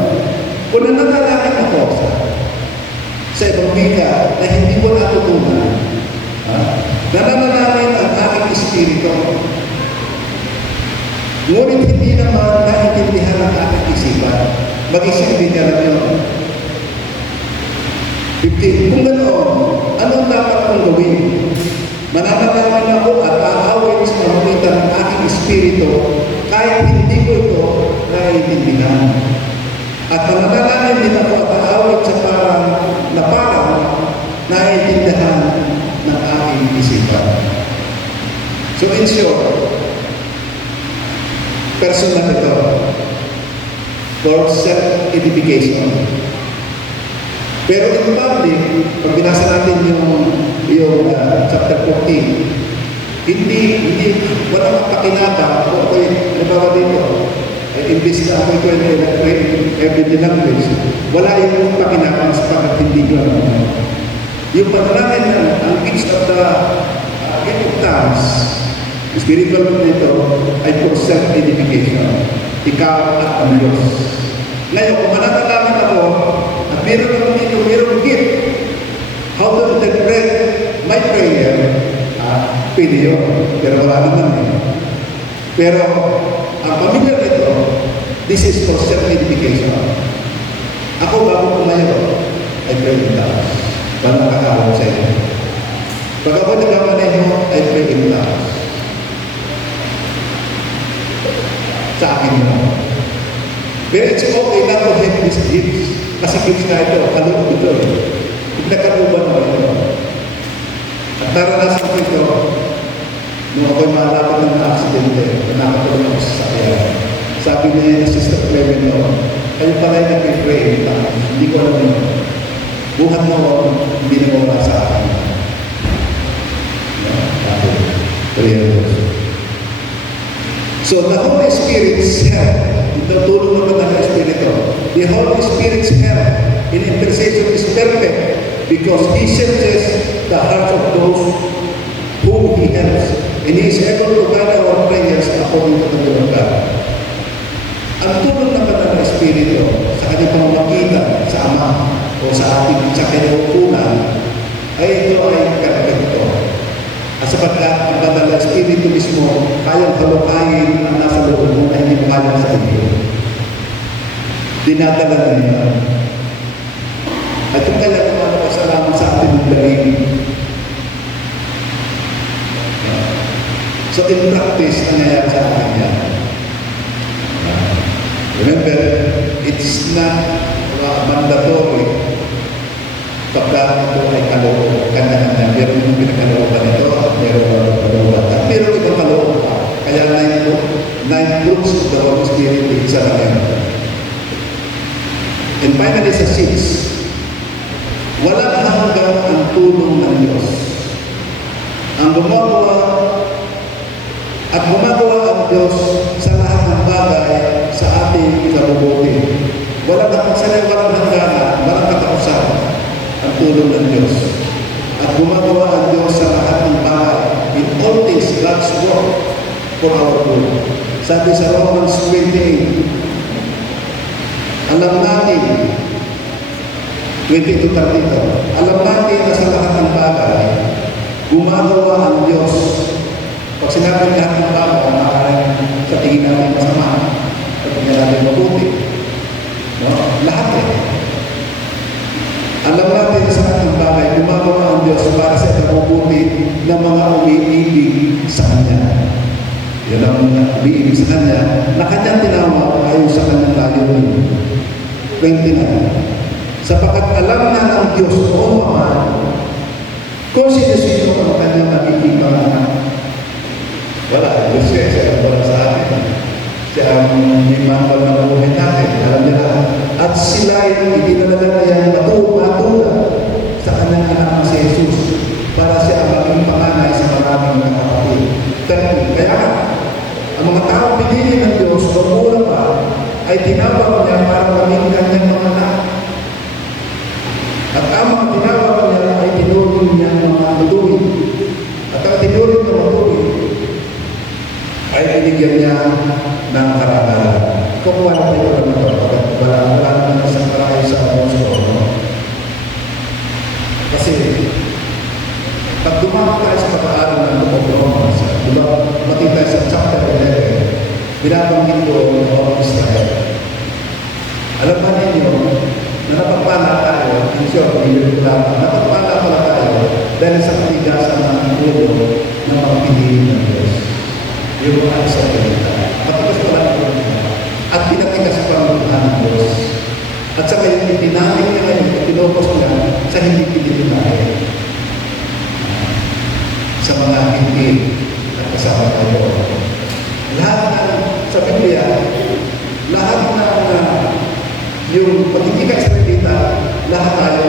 Kung nananalangin ako sa ibang wika na hindi ko natutunan, nananalangin ang aking espiritu. Ngunit hindi naman naiintindihan ang aking isipan. Mag-isip din niya lang yun. 15. Kung ganoon, anong dapat kong gawin? Mananalangin ako at aawin sa pamamagitan ng aking espiritu kahit hindi ko ito naiintindihan. At mananalangin din ako at aawin sa parang naiintindihan ng aking isipan. So in short, personal ito for self-edification. Pero in public, pag binasa natin yung chapter 14, walang pakinata kung ako'y, halimbawa dito, imbis na ako'y everyday language, wala yung pakinata sapagkat hindi ko alam. Yung panalangin ng ang gifts of the gift of tongues, spiritual nito, ay for self-edification. Ikaw at ang Diyos. Ngayon, kung mananalangin ako, at meron naman dito, meron gift, how to interpret my prayer, pwede yun. Pero wala naman eh. Pero, ang pamilya nito, this is for self-edification. Ako, bago kumayo, I pray in tongues. Bago nakakawag sa inyo. Pag ako nagkamaneho, I pray in tongues. Sa akin mo. Pero it's okay not to have these gifts. Kasi gifts na ito, kaloob ito. Nagkaluban mo ito. At naranasan ko ito, nung ako'y malapit ng aksidente, nakakatulong ako sa sakyan. Sabi niya na Sister Clement noon, kayo pala yung nag-pray, hindi ko alam yun. Buhat mo ako, hindi na wala sa akin. So the Holy Spirit's help, ito tulong naman ng Espiritu. The Holy Spirit's help in intercession is perfect because He searches the hearts of those whom He helps. And He is able to guide our prayers according to the will of God. Ang tulong naman ng Espiritu sa kanyang pamamagitan sa Ama o sa ating sa kanyang upunan ay ito ay perfecto. At sapagkat ang Banal na Espiritu mismo kayang halukayin ang nasa loob mo na hindi kaya sa iyo. Dinadala na niya. At yung kailan naman napasalamat sa ating magdaling. So in practice, nangyayari sa akin yan. Remember, it's not mandatory pagka ito ay kaloob. Kanya-kanya, meron yung pinagkalooban ito at meron yung kalooban. At meron itong kaloob pa. Kaya 9 groups of the Holy Spirit ay isa lang yan. And finally sa 6, walang hanggang ang tulong ng Diyos. Ang gumagawa ang Diyos sa lahat ng bagay sa ating ikabubuti. Walang hanggan, walang katapusan ang tulong ng Diyos. At gumagawa ang Diyos sa lahat ng bagay. In all things, God's work for our good. Sabi sa Romans 28, alam natin, 22 dito, alam natin na sa lahat ng bagay, gumagawa ang Diyos. Pag sinabi lahat ng bagay, maaaring sa tingin natin masama, sa tingin natin mabuti. No? Lahat natin. Alam natin sa ating bagay, gumagawa ang Diyos para sa ikabubuti ng mga umiibig sa Kanya. Yan ang umiibig sa Kanya, na Kanyang tinawag ayon sa Kanyang layunin. 29. Sapagkat alam na ng Diyos noon pa kung sino-sino ang Kanyang magiging mga anak. Wala, Diyos kaya siya wala sa atin. Siya ang may mangal na buhay natin, alam nila. At sila ay itinalaga niya matula sa kanyang anak na si Jesus para siya ang maging panganay sa maraming mga kapatid. Kaya ang mga tao pinili ng Diyos noong una pa ay tinawag niya para maging kanyang mga anak. At ang mga tinawag niya ay tinuring niya mga matuwid. At ang tinuring ng matuwid ay binigyan niya ng karangalan. Kung wala tayo naman ito, wala naman isang marami sa mundo. Kasi, pag dumama tayo sa pag-aaral ng Book of Romans, mati tayo sa chapter 11, binabanggit ko ng Israel. Alam ba ninyo, na napagpala tayo, in short, napagpala pala tayo dahil sa katigasan ng ulo ng mga pinili ng Diyos. Yung mga isang pinili. Matigas pala ng ulo. At pinatigas pa ng Diyos. At sa ngayon, itinaling niya ngayon, pinopos niya sa hindi pinili tayo. Sa mga hindi na kasama tayo. Lahat ng, sa Biblia, lahat ng yung pagkikita sa Biblia, lahat tayo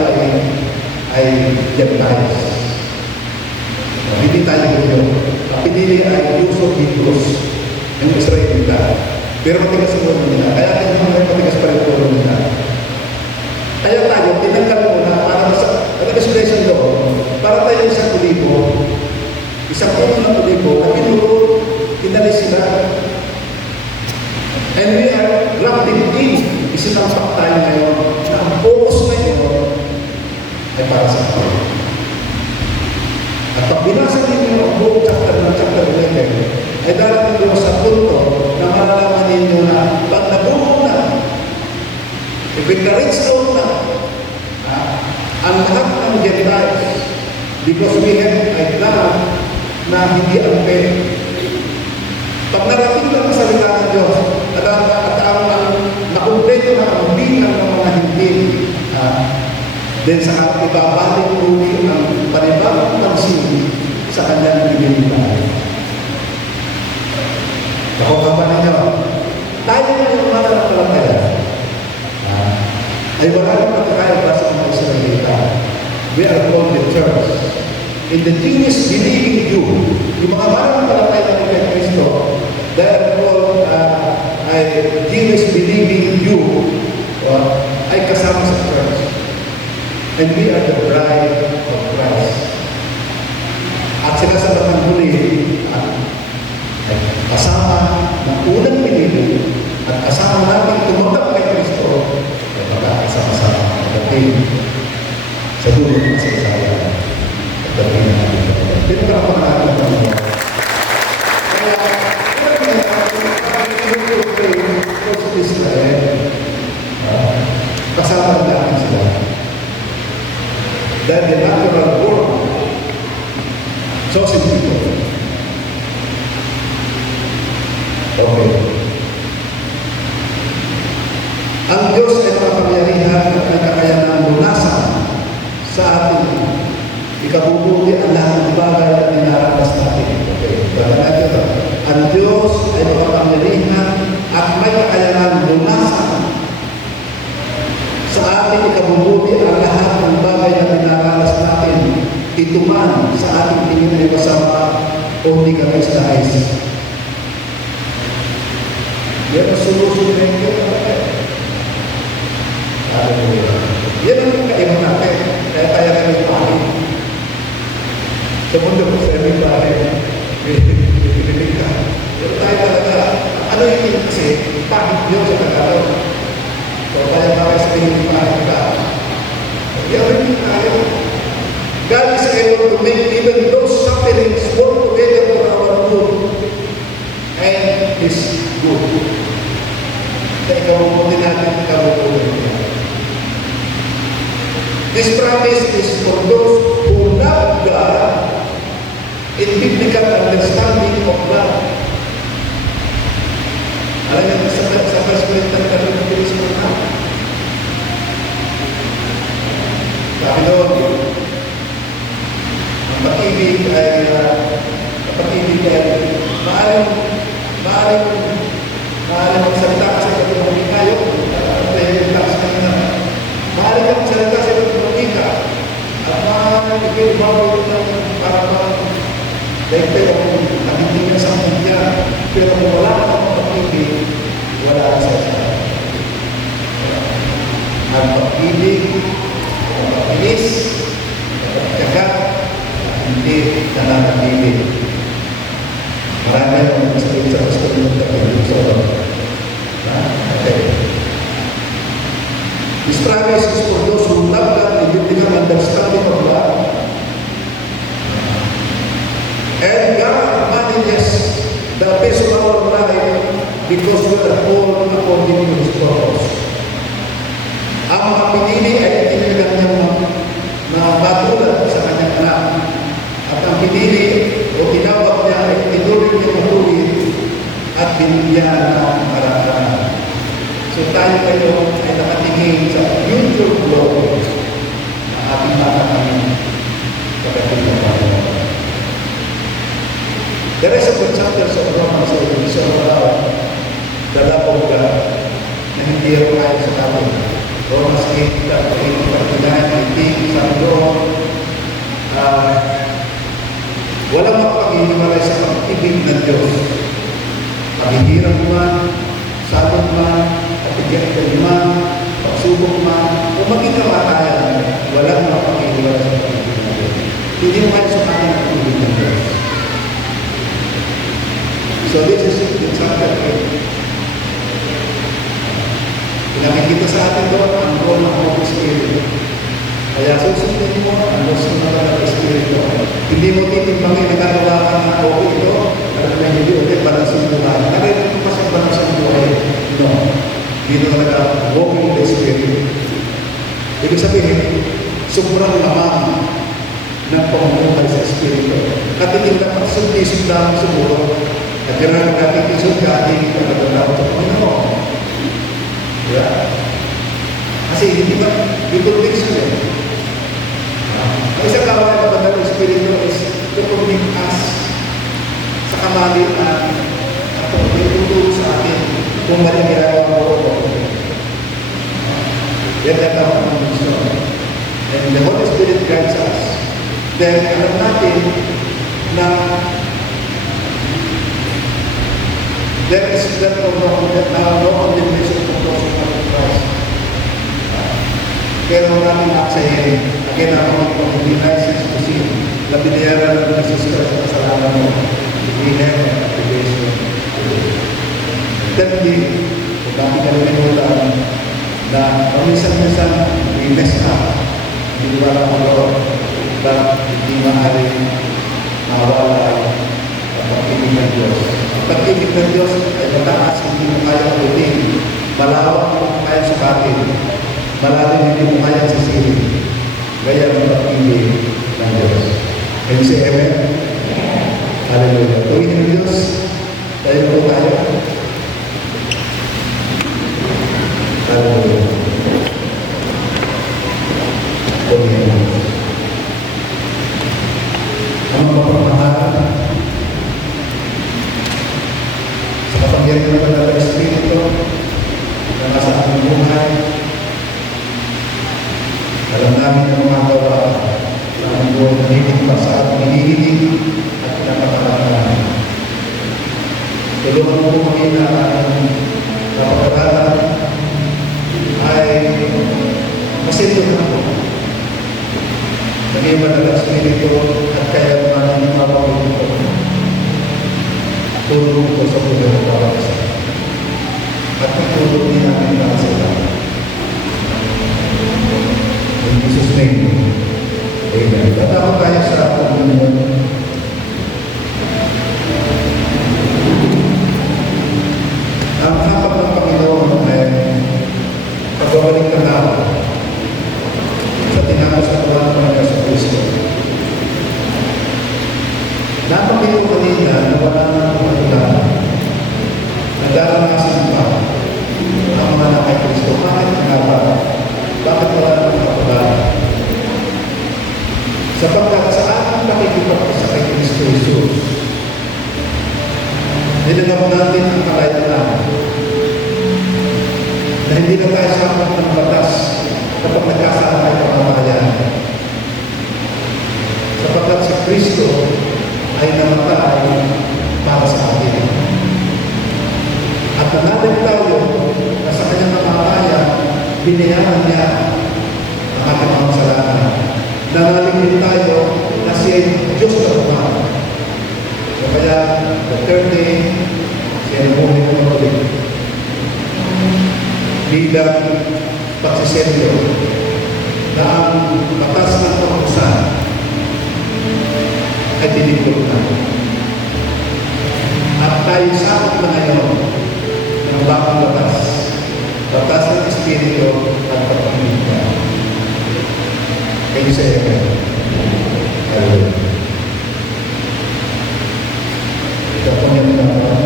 ay Gentiles. Hindi tayo yun. Ang pinili ay Yusuf Hebrews, ang Israelita. Pero matigas ang ulo nila. Kaya tayo mga matigas pa rin ang ulo nila. Kaya tayo, tinanggal mo na para sa legislation law, para tayo isang tulipo, isang puno na tulipo, na pinuro, tinali sila. And we are grafted in. Isinampak tayo ngayon na ang focus ngayon ay para sa atin. At pag binasa ninyo ang buong chapter 11, ay darating doon sa punto na malalaman ninyo na pag nabuo na, i-reach out na, ang lahat ng Gentiles, because we have a plan na hindi unfair. Pag narating lang ang salita ng Diyos, at ang nakumpleto na ang bilang ng mga hindi, then sa ibabalik muli ang panibagong pansin sa kanyang pinilitan. Nakuha ba ninyo? Tayo na yung mananampalataya ay wala nang pagkakaya ba sa mga Israelita. We are called the church. In the Jewish believing Jew, yung mga mananampalataya ng kay Kristo, they are called Jewish believing Jew, ay kasama sa church. And we are the bride of Christ. At sinasabat ng huli, kasama ng unang pinili at kasama natin tumatak kay Kristo ay magkakasama-sama pagdating sa dulo ng kasaysayan at pagdating natin sa Panginoon. Pinagkaroon natin ng Panginoon. Kaya sa Israel, kasama natin sila. Dahil the natural born chosen people. Okay. Ang Diyos ay makapangyarihan at may kakayanang lunasan sa atin. Ikabubuti ang lahat ng bagay at dinaranas natin. Okay. Ang Diyos ay makapangyarihan at may kakayanang lunasan sa atin. Ikabubuti ang lahat ng bagay na dinaranas natin. Ito man sa ating tingin ay masama o hindi ka nais. Yan ang solusyon na ito. Yan ang kaiba natin. Kaya tayo kami pahit. Sa mundo ko sa every pahit, pinipilig ka. Pero tayo talaga, ano yung kasi, pahit yun sa Tagalog. So, kaya tayo sa tingin pahit ka. Yan rin tayo. God is able to make even those sufferings work together for our good. And is good. Kaya ikabubuti natin, ikabubuti natin. This promise is for those who love God in biblical understanding of love. Alam niyo, sa 1 Corinthians 13:1, sabi doon, ang pag-ibig ay maaaring magsalita kasi pag tumawin tayo, maaaring kang magsalita sa pag tumawin ka, at maaaring ikilbaw ng parang dahil kung nakikinig sa media, pero kung wala kang pag-ibig, wala ka sa siya. Ang pag-ibig, ang pag-inis, ang pagkagat, hindi nananatili. Marami ang sabihin sa gusto ng kapatid. Okay. This promise is for those who love God and you become understanding of God. And God manages the best of our life because we are all according to His purpose. Ang mga pinili ay itinagan niya na matulad sa kanyang anak. At ang pinili o tinawag niya ay tinuloy niya matuloy at binigyan ng karapatan. So tayo ngayon ay nakatingin sa future glory na ating matatanong kapatid na tayo. There is a good chapter sa Romans sa Edison about the love of God na hindi rin tayo sa atin. Romans 8:49, I think, sabi doon, walang makapag-ihiwalay sa pag-ibig ng Diyos. Paghihirap man, salot man, kapigyan man, pagsubok man, o maging kamatayan, walang makapag-ihiwalay sa pag-ibig ng Diyos. Hindi mo kayo sa atin ang pag-ibig ng Diyos. So this is the chapter 8. Pinakikita sa atin doon ang role ng Holy Spirit. Kaya susundin mo ang gusto ng Holy Spirit doon. Hindi mo titimbangin na gagawa ka ng okay ito, at may hindi ulit para sa buhay. Narinig mo pa sa parang sa buhay. No. Dito talaga walking in the Spirit. Ibig sabihin, sobrang lamang ng pamumuhay sa Espiritu. At hindi na pagsundisip lang siguro. At yun ang natin isod ka, hindi ka nagagawa sa Panginoon. Yeah. Kasi hindi ba, yung conviction eh. Ang isang kawalan ng Banal ng Espiritu is to convict us sa kamalian at tutulong sa atin kung mali ang ginagawa mo o yan ang tawag ng conviction. And the Holy Spirit guides us. Then, alam natin na there is no condemnation for those who are in Christ. Pero natin aksayin, again ako hindi license to sin, na binayaran ng Jesus Christ sa kasalanan mo. We have an obligation to do. Thirdly, kung bakit kalilimutan na paminsan-minsan we mess up, hindi wala ko Lord, but hindi maaaring mawala ang pag-ibig ng Diyos. Pag-ibig ng Diyos ay mataas, hindi mo kaya ulitin. Malawak, hindi mo kaya sukatin. Malalim, hindi mo kaya sisirin. Kaya ang pag-ibig ng Diyos. Can you say amen? Hallelujah. Tuwing ng Diyos, tayo po tayo. Hallelujah. Tuwing ng Diyos. Ang mapapamahal sa kapangyarihan ng Banal na Espiritu na nasa ating buhay. Alam namin ang mga gawa na ang buong naninig pa sa ating hinihinig at pinapakalaman. Tulungan mo kami na ang napakalaman ay masito na po. Naging Banal na Espiritu at kaya naman ang mapapagod ko. Tulong ko sa buhay ng bawat isa. At itulong din namin para sa iba. In Jesus' name, amen. Tatawag tayo sa Panginoon. Ang hapag ng Panginoon ay pagbabalik na tao sa tinatawag nagkasala ay kamatayan. Sapagkat si Kristo ay namatay para sa atin. At nanalig tayo na sa kanyang kamatayan, binayaran niya ang ating mga kasalanan. Nanalig din tayo na siya ay Diyos na Tuhan. So kaya, the third day, siya ay namuhay ng ulit. Bilang pagsiseryo na ang batas ng pagkusan ay tinipot na. At tayo sakot na ngayon ng bagong batas. Batas ng Espiritu at pagpapilitan. Can you say amen? Hallelujah. Ito po niya naman.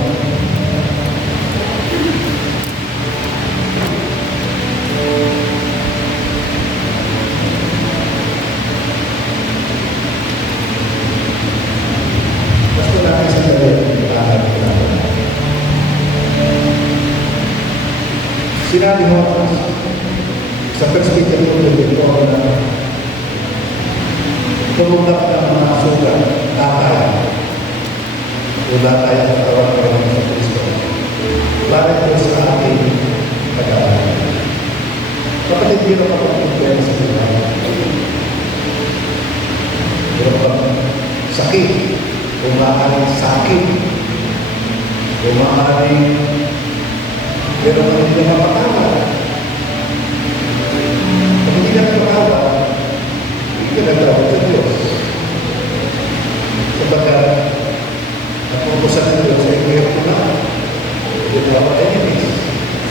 Basta lang sa sinabi mo sa 1 Peter 2:24 na tumunggap ng mga sugat, tatay. Wala tayo ang katawan sa Kristo. Para ito sa ating pag-aaral. Kapatid, hindi na kapag-aaral sa buhay. Pero pag sakit, kung maaaring sakit, kung maaaring pero kung hindi na mapatawad, kung hindi na mapatawad, hindi ka nagtawad sa Diyos. Sapagkat napupusan ng Diyos ay we have to love with our enemies.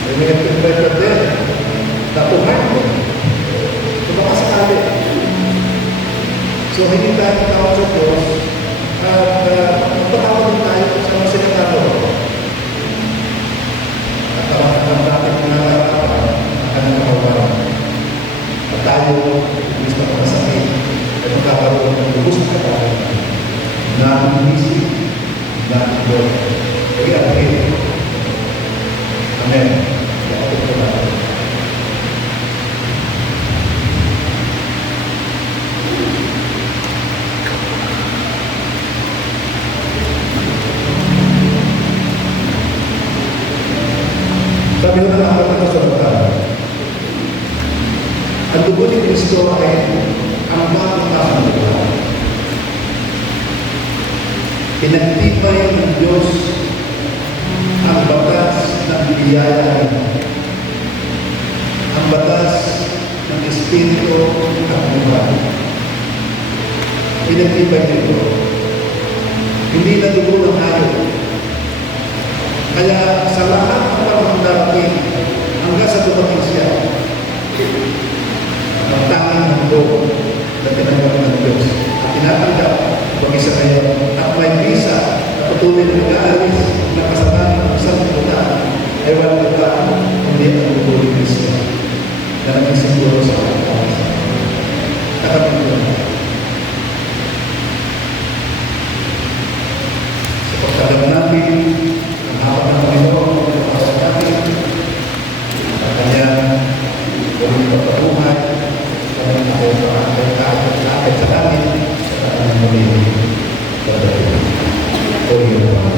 And we have to pray for them, not to harm them. So baka sakali. So hindi tayo natawad sa Diyos at magpatawad din tayo sa mga sinatawad. At ang natin pinalalaman ang nakawalan. At tayo, imbis na masakit, ay magkakaroon ng lubos na katawa na umisip na ito. Kaya akin. Amen. Kaya akin ko natin. Sabi ko na ako na sa mga ang dugo ni Kristo ay ang bagong kasunduan. Pinagtibay ng Diyos ang batas ng biyaya, ang batas ng Espiritu at buhay. Pinagtibay nito. Hindi na dugo ng hayop. Kaya sa lahat ng panahon darating, hanggang sa dumating siya, ang tanging mundo na tinanggap ng Diyos at tinatanggap mag-isa kayo at may visa na patuloy na nag-aalis na kasama ng isang puta ay walang iba kundi ang dugo ni Kristo na naging siguro sa ating kakapitulan. Sa pagkalam natin, ang hawak ng Panginoon ang pasok natin at kanyang gawin pagpabuhay kami na ay sa namin sa kanyang muling pagdating. O yun ang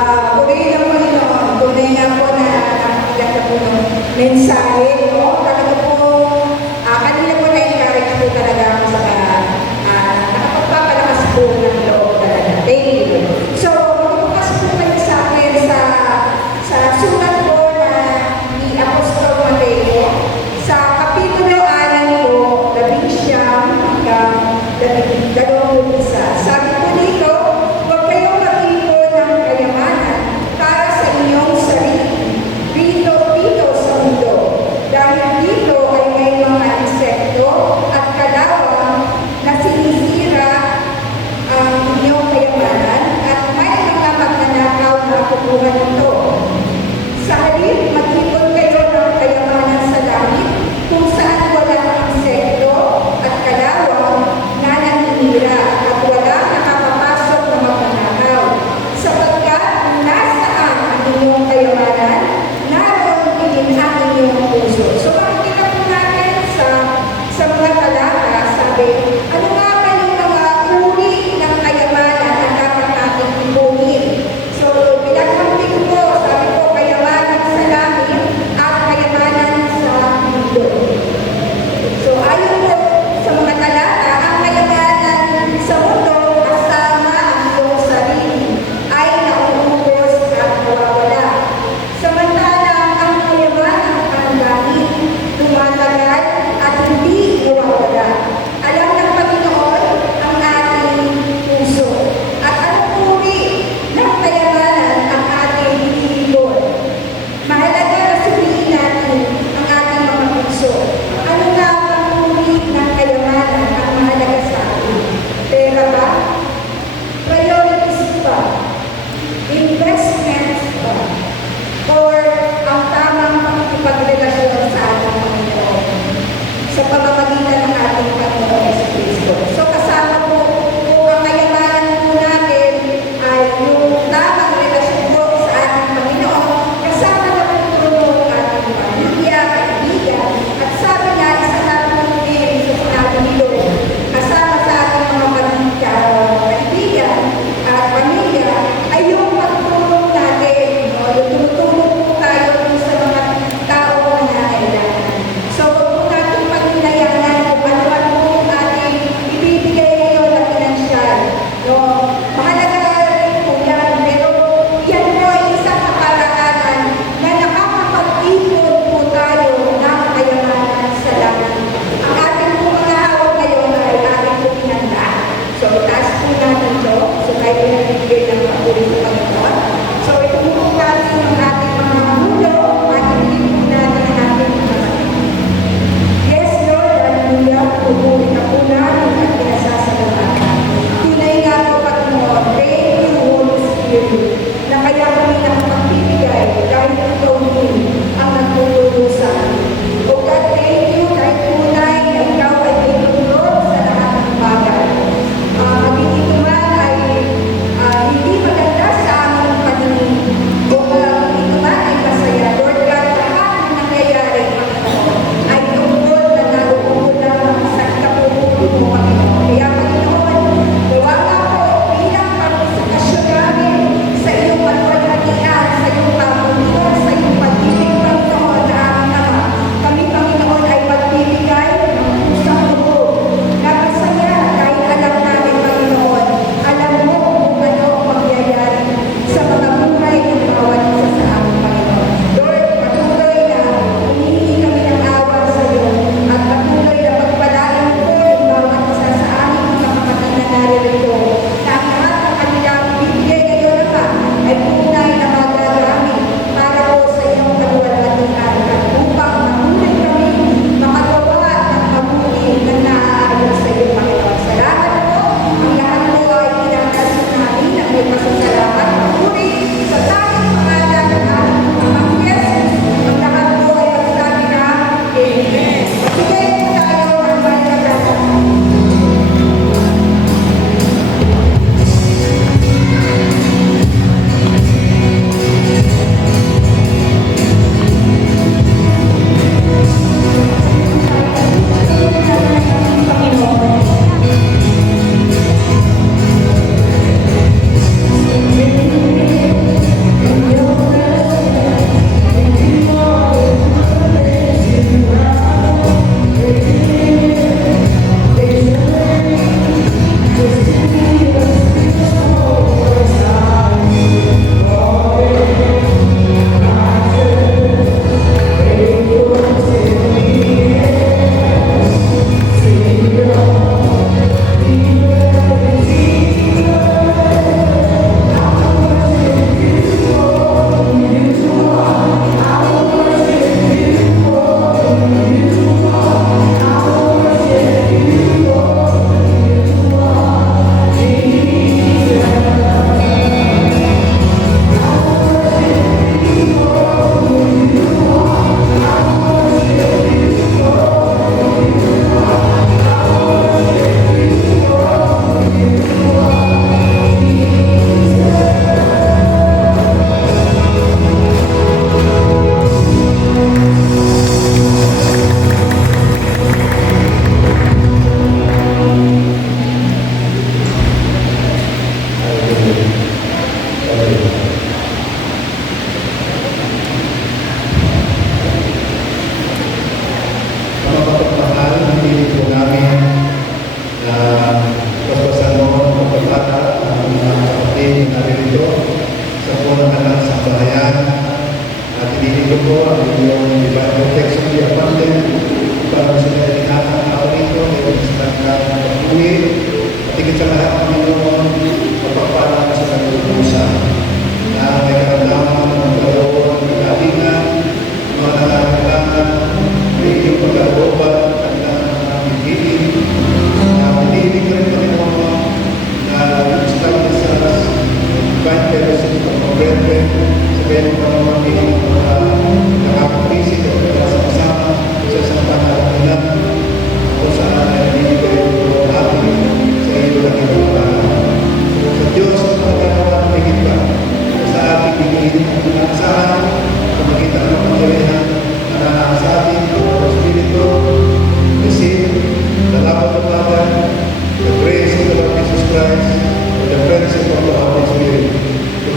Purihin ang Panginoon. Tunay nga po na nakikigat na po ng mensahe, no? Talaga po, kanina po na-encourage po talaga ako sa nakapagpapalakas po ng loob talaga. Thank you. So, magbukas po kayo sa akin sa sulat po na ni Apostol Mateo sa Kapitulo 6 po, 11 hanggang 21. Sabi po dito, huwag kayong mag-ipon ng kayamanan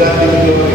God be the glory.